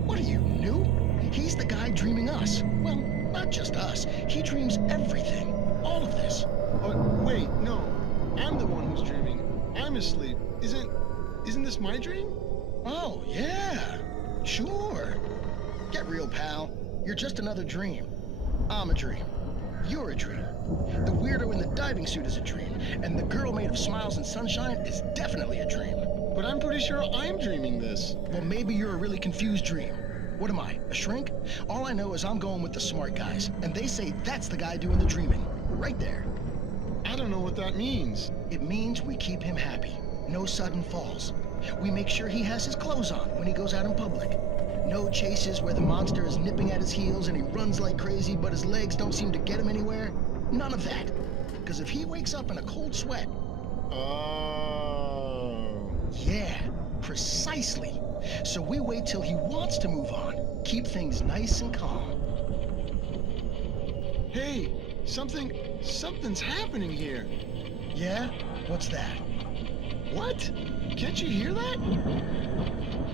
What are you, new? He's the guy dreaming us. Well, not just us. He dreams everything. All of this. Oh, wait, no. I'm the one who's dreaming. I'm asleep. Isn't this my dream? Oh, yeah. Sure. Get real, pal. You're just another dream. I'm a dream. You're a dream. The weirdo in the diving suit is a dream. And the girl made of smiles and sunshine is definitely a dream. But I'm pretty sure I'm dreaming this. Well, maybe you're a really confused dream. What am I, a shrink? All I know is I'm going with the smart guys, and they say that's the guy doing the dreaming. Right there. I don't know what that means. It means we keep him happy. No sudden falls. We make sure he has his clothes on when he goes out in public. No chases where the monster is nipping at his heels and he runs like crazy, but his legs don't seem to get him anywhere. None of that. Because if he wakes up in a cold sweat... Oh... Yeah, precisely. So we wait till he wants to move on. Keep things nice and calm. Hey, something's happening here. Yeah? What's that? What? Can't you hear that?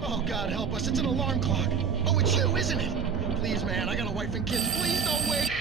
Oh, God help us, it's an alarm clock. Oh, it's you, isn't it? Please, man, I got a wife and kids. Please don't wake.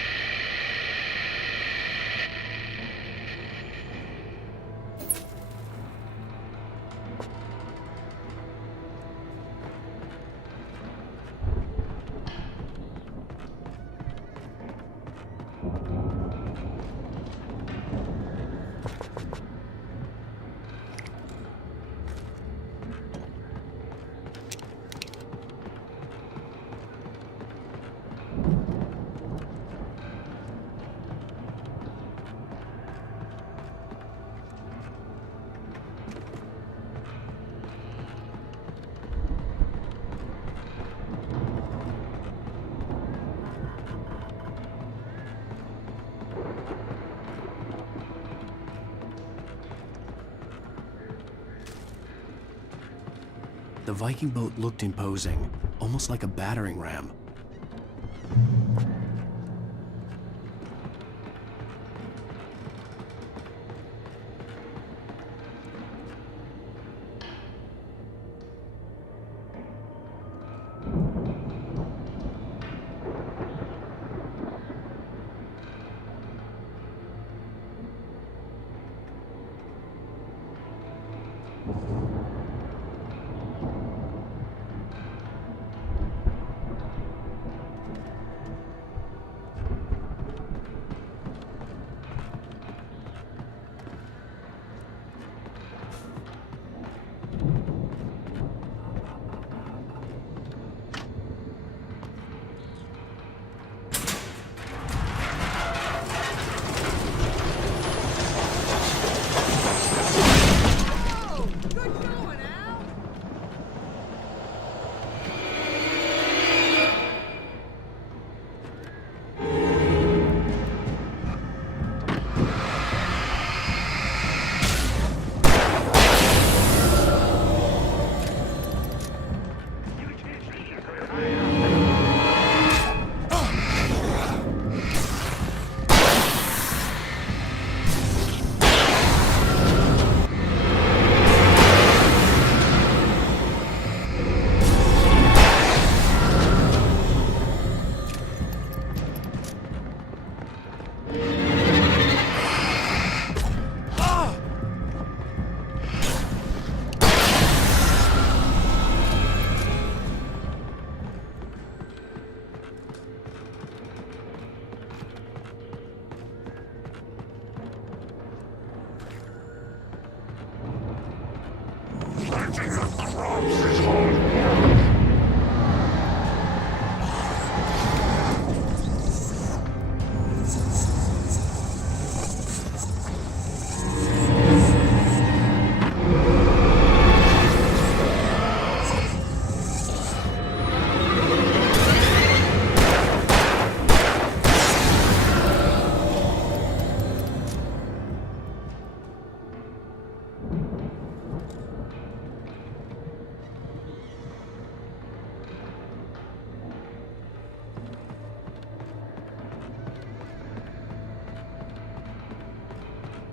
The Viking boat looked imposing, almost like a battering ram.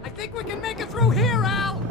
I think we can make it through here, Al!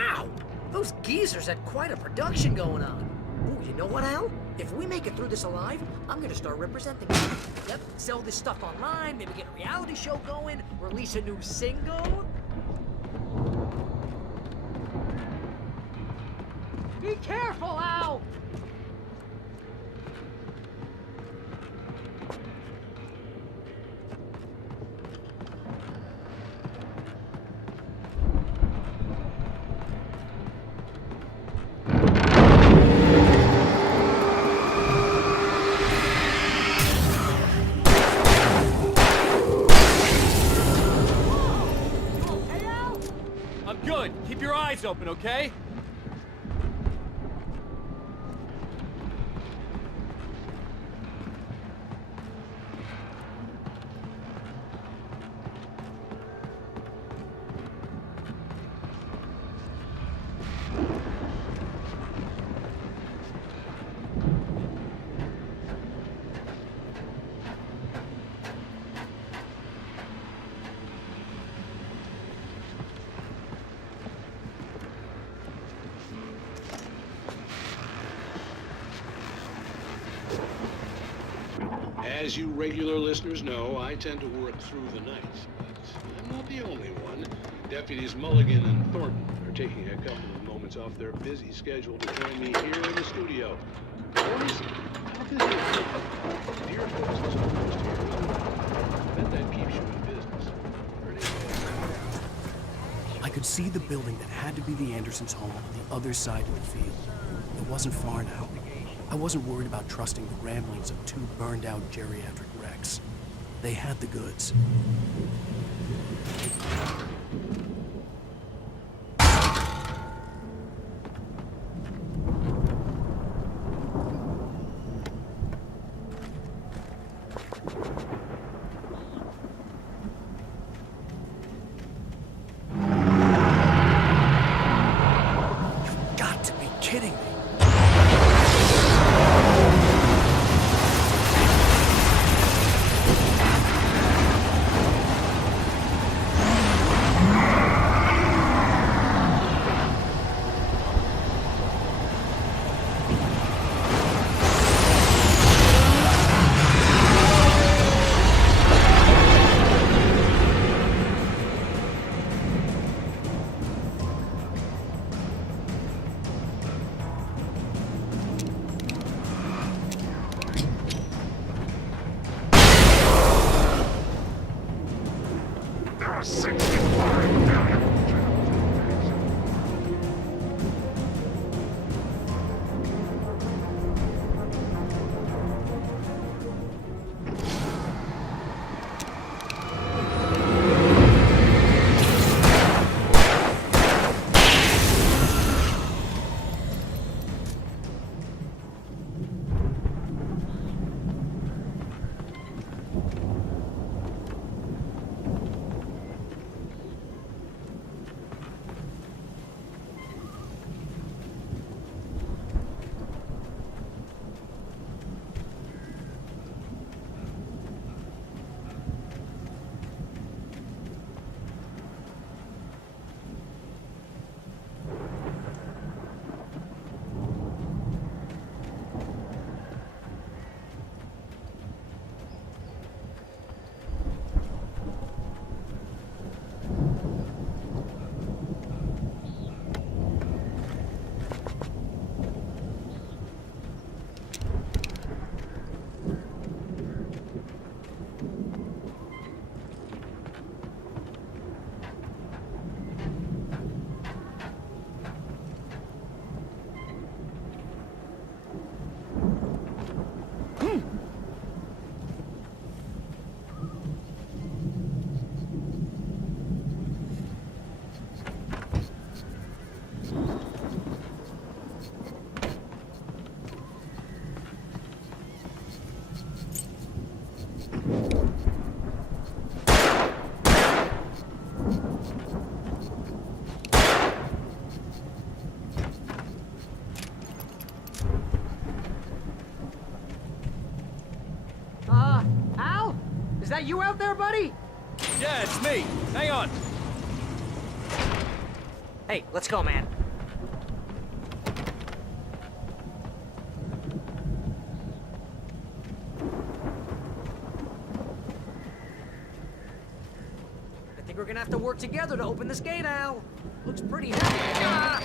Wow! Those geezers had quite a production going on. Ooh, you know what, Al? If we make it through this alive, I'm gonna start representing you. Yep, sell this stuff online, maybe get a reality show going, release a new single. Be careful, Al! I'm good. Keep your eyes open, okay? As you regular listeners know, I tend to work through the night, but I'm not the only one. Deputies Mulligan and Thornton are taking a couple of moments off their busy schedule to join me here in the studio. Boys, how busy are you? Dear folks is almost here. I bet that keeps you in business. I could see the building that had to be the Andersons' home on the other side of the field. It wasn't far now. I wasn't worried about trusting the ramblings of two burned-out geriatric wrecks. They had the goods. You've got to be kidding me. Al? Is that you out there, buddy? Yeah, it's me. Hang on. Hey, let's go, man. I think we're gonna have to work together to open this gate, Al. Looks pretty heavy. Ah!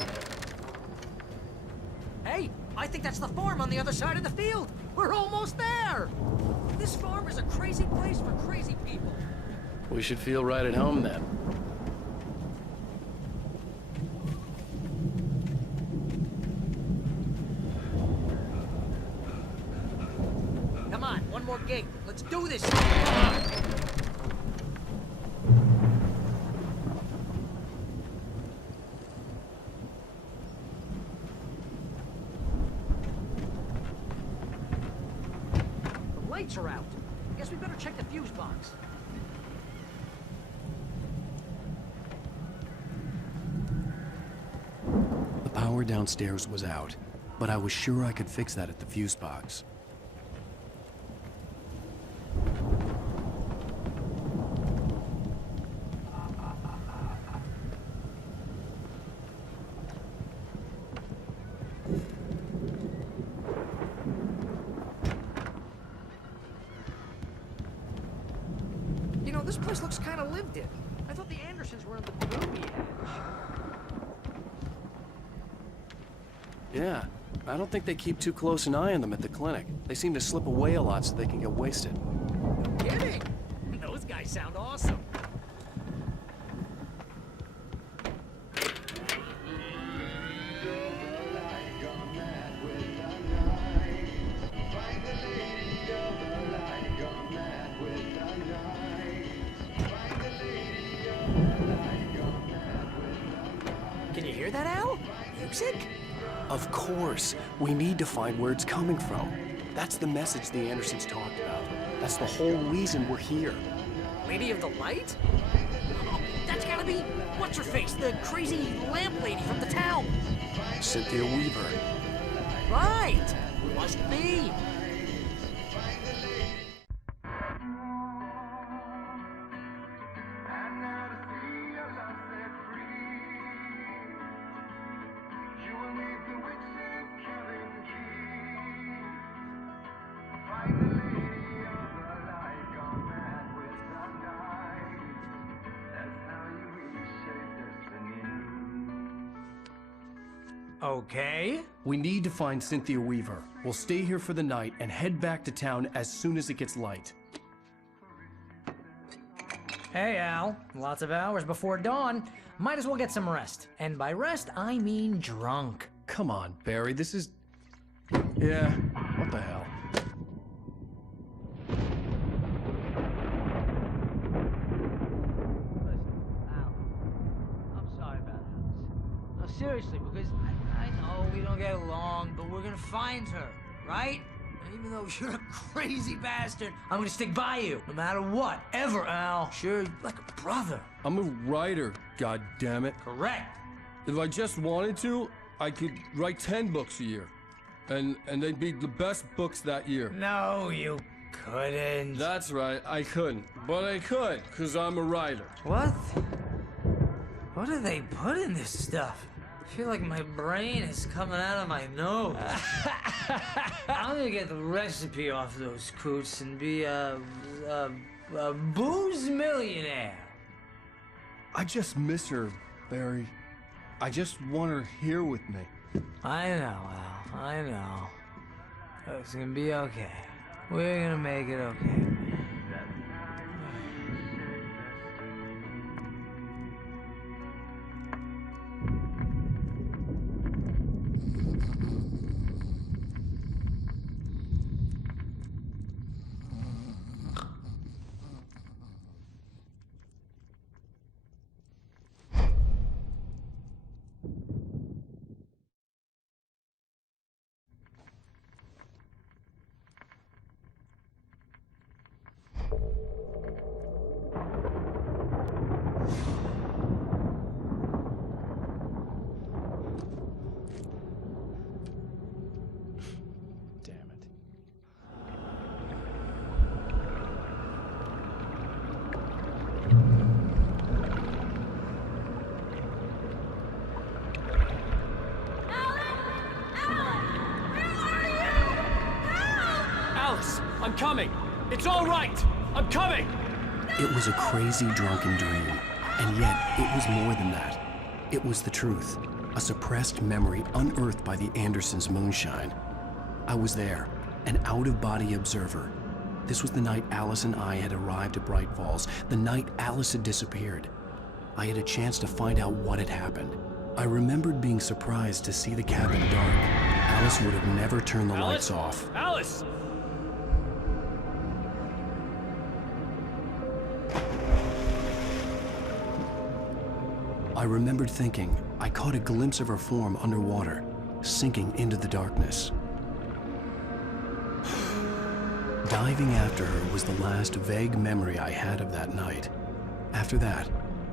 Hey, I think that's the farm on the other side of the field. We're almost there. This farm is a crazy place for crazy people. We should feel right at home then. Come on, one more gate. Let's do this. The lights are out. Guess we better check the fuse box. The power downstairs was out, but I was sure I could fix that at the fuse box. You know, this place looks kind of lived in. I thought the Andersons were in the gloomy edge. Yeah, I don't think they keep too close an eye on them at the clinic. They seem to slip away a lot so they can get wasted. No kidding. Those guys sound awesome. Can you hear that, Al? Music? Of course. We need to find where it's coming from. That's the message the Andersons talked about. That's the whole reason we're here. Lady of the Light? Oh, that's gotta be... What's-her-face? The crazy lamp lady from the town. Cynthia Weaver. Right! Must be. Okay. We need to find Cynthia Weaver. We'll stay here for the night and head back to town as soon as it gets light. Hey, Al. Lots of hours before dawn. Might as well get some rest. And by rest, I mean drunk. Come on, Barry, this is... Yeah, what the hell? I'm sorry about that. No, seriously, because I know we don't get along, but we're gonna find her, right? And even though you're a crazy bastard, I'm gonna stick by you, no matter what, ever, Al. Sure, like a brother. I'm a writer, goddammit. Correct. If I just wanted to, I could write 10 books a year. And they'd be the best books that year. No, you couldn't. That's right, I couldn't. But I could, because I'm a writer. What? What do they put in this stuff? I feel like my brain is coming out of my nose. I'm gonna get the recipe off those coots and be a booze millionaire. I just miss her, Barry. I just want her here with me. I know, Al. I know. It's gonna be okay. We're gonna make it okay. I'm coming! It's all right! I'm coming! It was a crazy, drunken dream, and yet it was more than that. It was the truth, a suppressed memory unearthed by the Andersons' moonshine. I was there, an out-of-body observer. This was the night Alice and I had arrived at Bright Falls, the night Alice had disappeared. I had a chance to find out what had happened. I remembered being surprised to see the cabin dark. Alice would have never turned the lights off. Alice! I remembered thinking I caught a glimpse of her form underwater, sinking into the darkness. Diving after her was the last vague memory I had of that night. After that,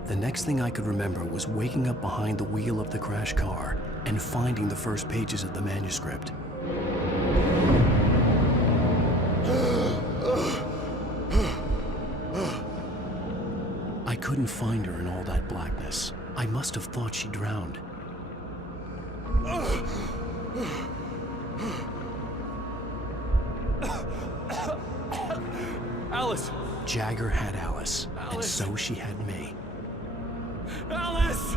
the next thing I could remember was waking up behind the wheel of the crashed car and finding the first pages of the manuscript. I couldn't find her in all that blackness. I must have thought she drowned. Alice! Jagger had Alice, and so she had me. Alice!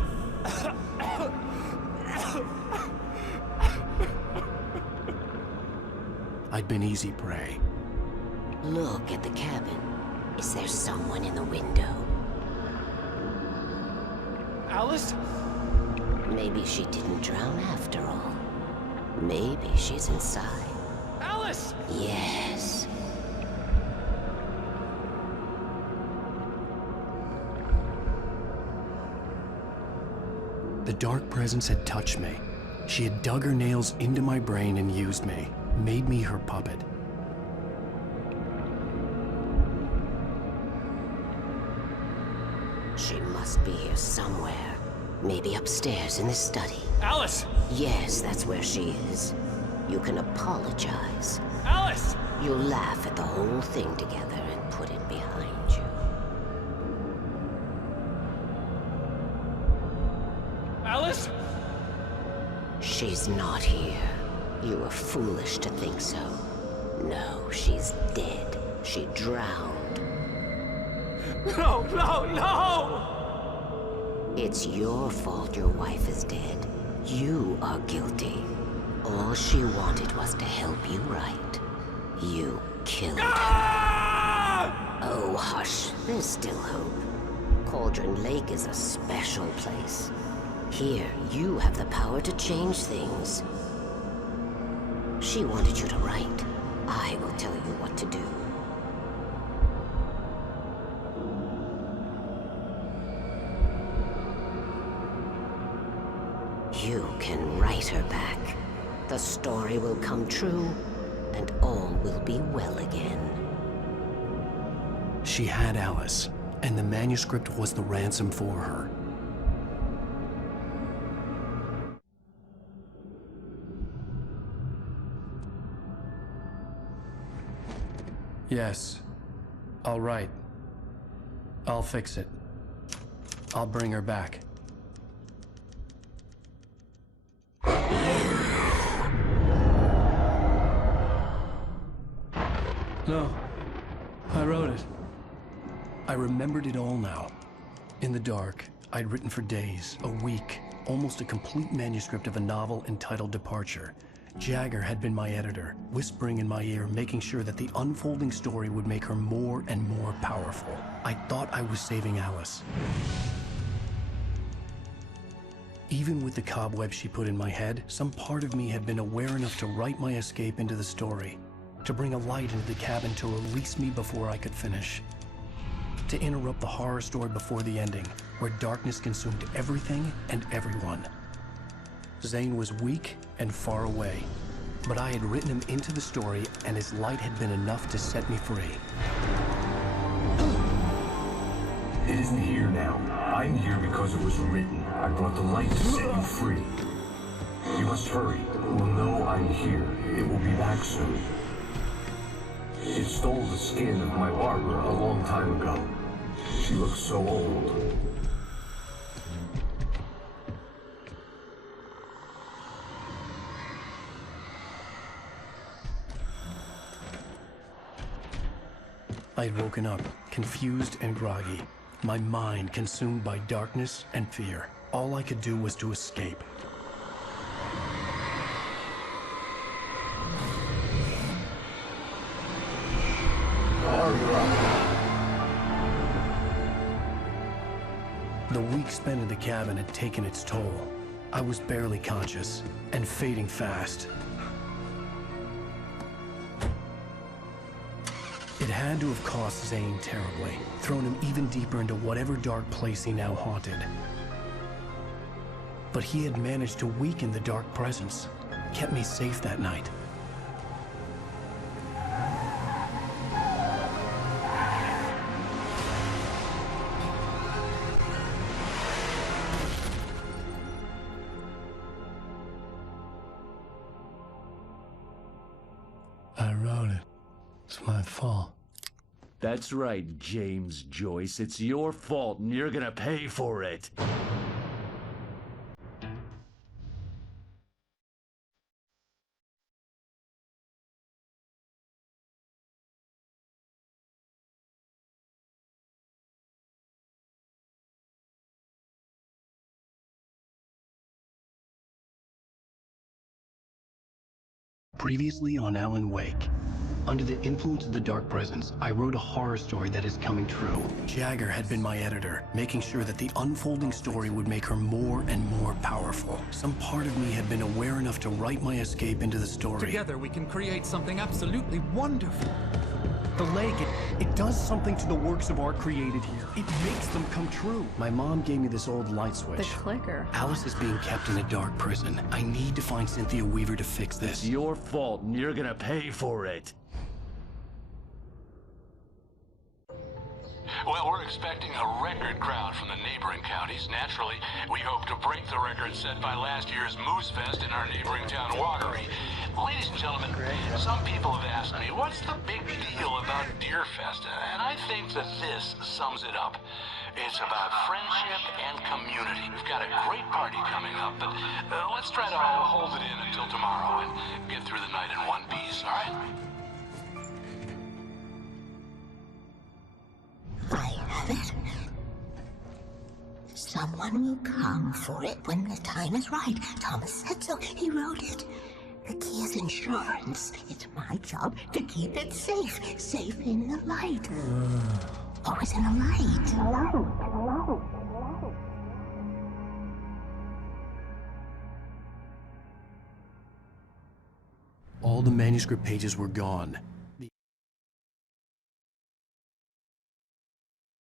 I'd been easy prey. Look at the cabin. Is there someone in the window? Alice? Maybe she didn't drown after all. Maybe she's inside. Alice! Yes. The dark presence had touched me. She had dug her nails into my brain and used me, made me her puppet. She must be here somewhere. Maybe upstairs in the study. Alice! Yes, that's where she is. You can apologize. Alice! You'll laugh at the whole thing together and put it behind you. Alice? She's not here. You were foolish to think so. No, she's dead. She drowned. No, no, no! It's your fault your wife is dead. You are guilty. All she wanted was to help you right. You killed her. Oh, hush. There's still hope. Cauldron Lake is a special place. Here, you have the power to change things. She wanted you to write. I will tell you what to do. You can write her back. The story will come true, and all will be well again. She had Alice, and the manuscript was the ransom for her. Yes. All right. I'll fix it. I'll bring her back. No. I wrote it. I remembered it all now. In the dark, I'd written for days, a week, almost a complete manuscript of a novel entitled Departure. Jagger had been my editor, whispering in my ear, making sure that the unfolding story would make her more and more powerful. I thought I was saving Alice. Even with the cobwebs she put in my head, some part of me had been aware enough to write my escape into the story, to bring a light into the cabin to release me before I could finish, to interrupt the horror story before the ending, where darkness consumed everything and everyone. Zane was weak and far away, but I had written him into the story, and his light had been enough to set me free. It isn't here now. I'm here because it was written. I brought the light to set you free. You must hurry. It will know I'm here. It will be back soon. It stole the skin of my barber a long time ago. She looks so old. I'd woken up, confused and groggy, my mind consumed by darkness and fear. All I could do was to escape. The week spent in the cabin had taken its toll. I was barely conscious, and fading fast. It had to have cost Zane terribly, thrown him even deeper into whatever dark place he now haunted. But he had managed to weaken the dark presence, kept me safe that night. I wrote it. It's my fault. That's right, James Joyce. It's your fault, and you're gonna pay for it. Previously on Alan Wake. Under the influence of the dark presence, I wrote a horror story that is coming true. Jagger had been my editor, making sure that the unfolding story would make her more and more powerful. Some part of me had been aware enough to write my escape into the story. Together we can create something absolutely wonderful. The lake, it does something to the works of art created here. It makes them come true. My mom gave me this old light switch. The clicker. Alice is being kept in a dark prison. I need to find Cynthia Weaver to fix this. It's your fault, and you're gonna pay for it. Well, we're expecting a record crowd from the neighboring counties. Naturally, we hope to break the record set by last year's Moose Fest in our neighboring town, Watery. Ladies and gentlemen, some people have asked me, what's the big deal about Deer Fest? And I think that this sums it up. It's about friendship and community. We've got a great party coming up, but let's try to hold it in until tomorrow and get through the night in one piece, all right? I have it. Someone will come for it when the time is right. Thomas said so. He wrote it. The key is insurance. It's my job to keep it safe. Safe in the light. Always in the light. Hello. All the manuscript pages were gone.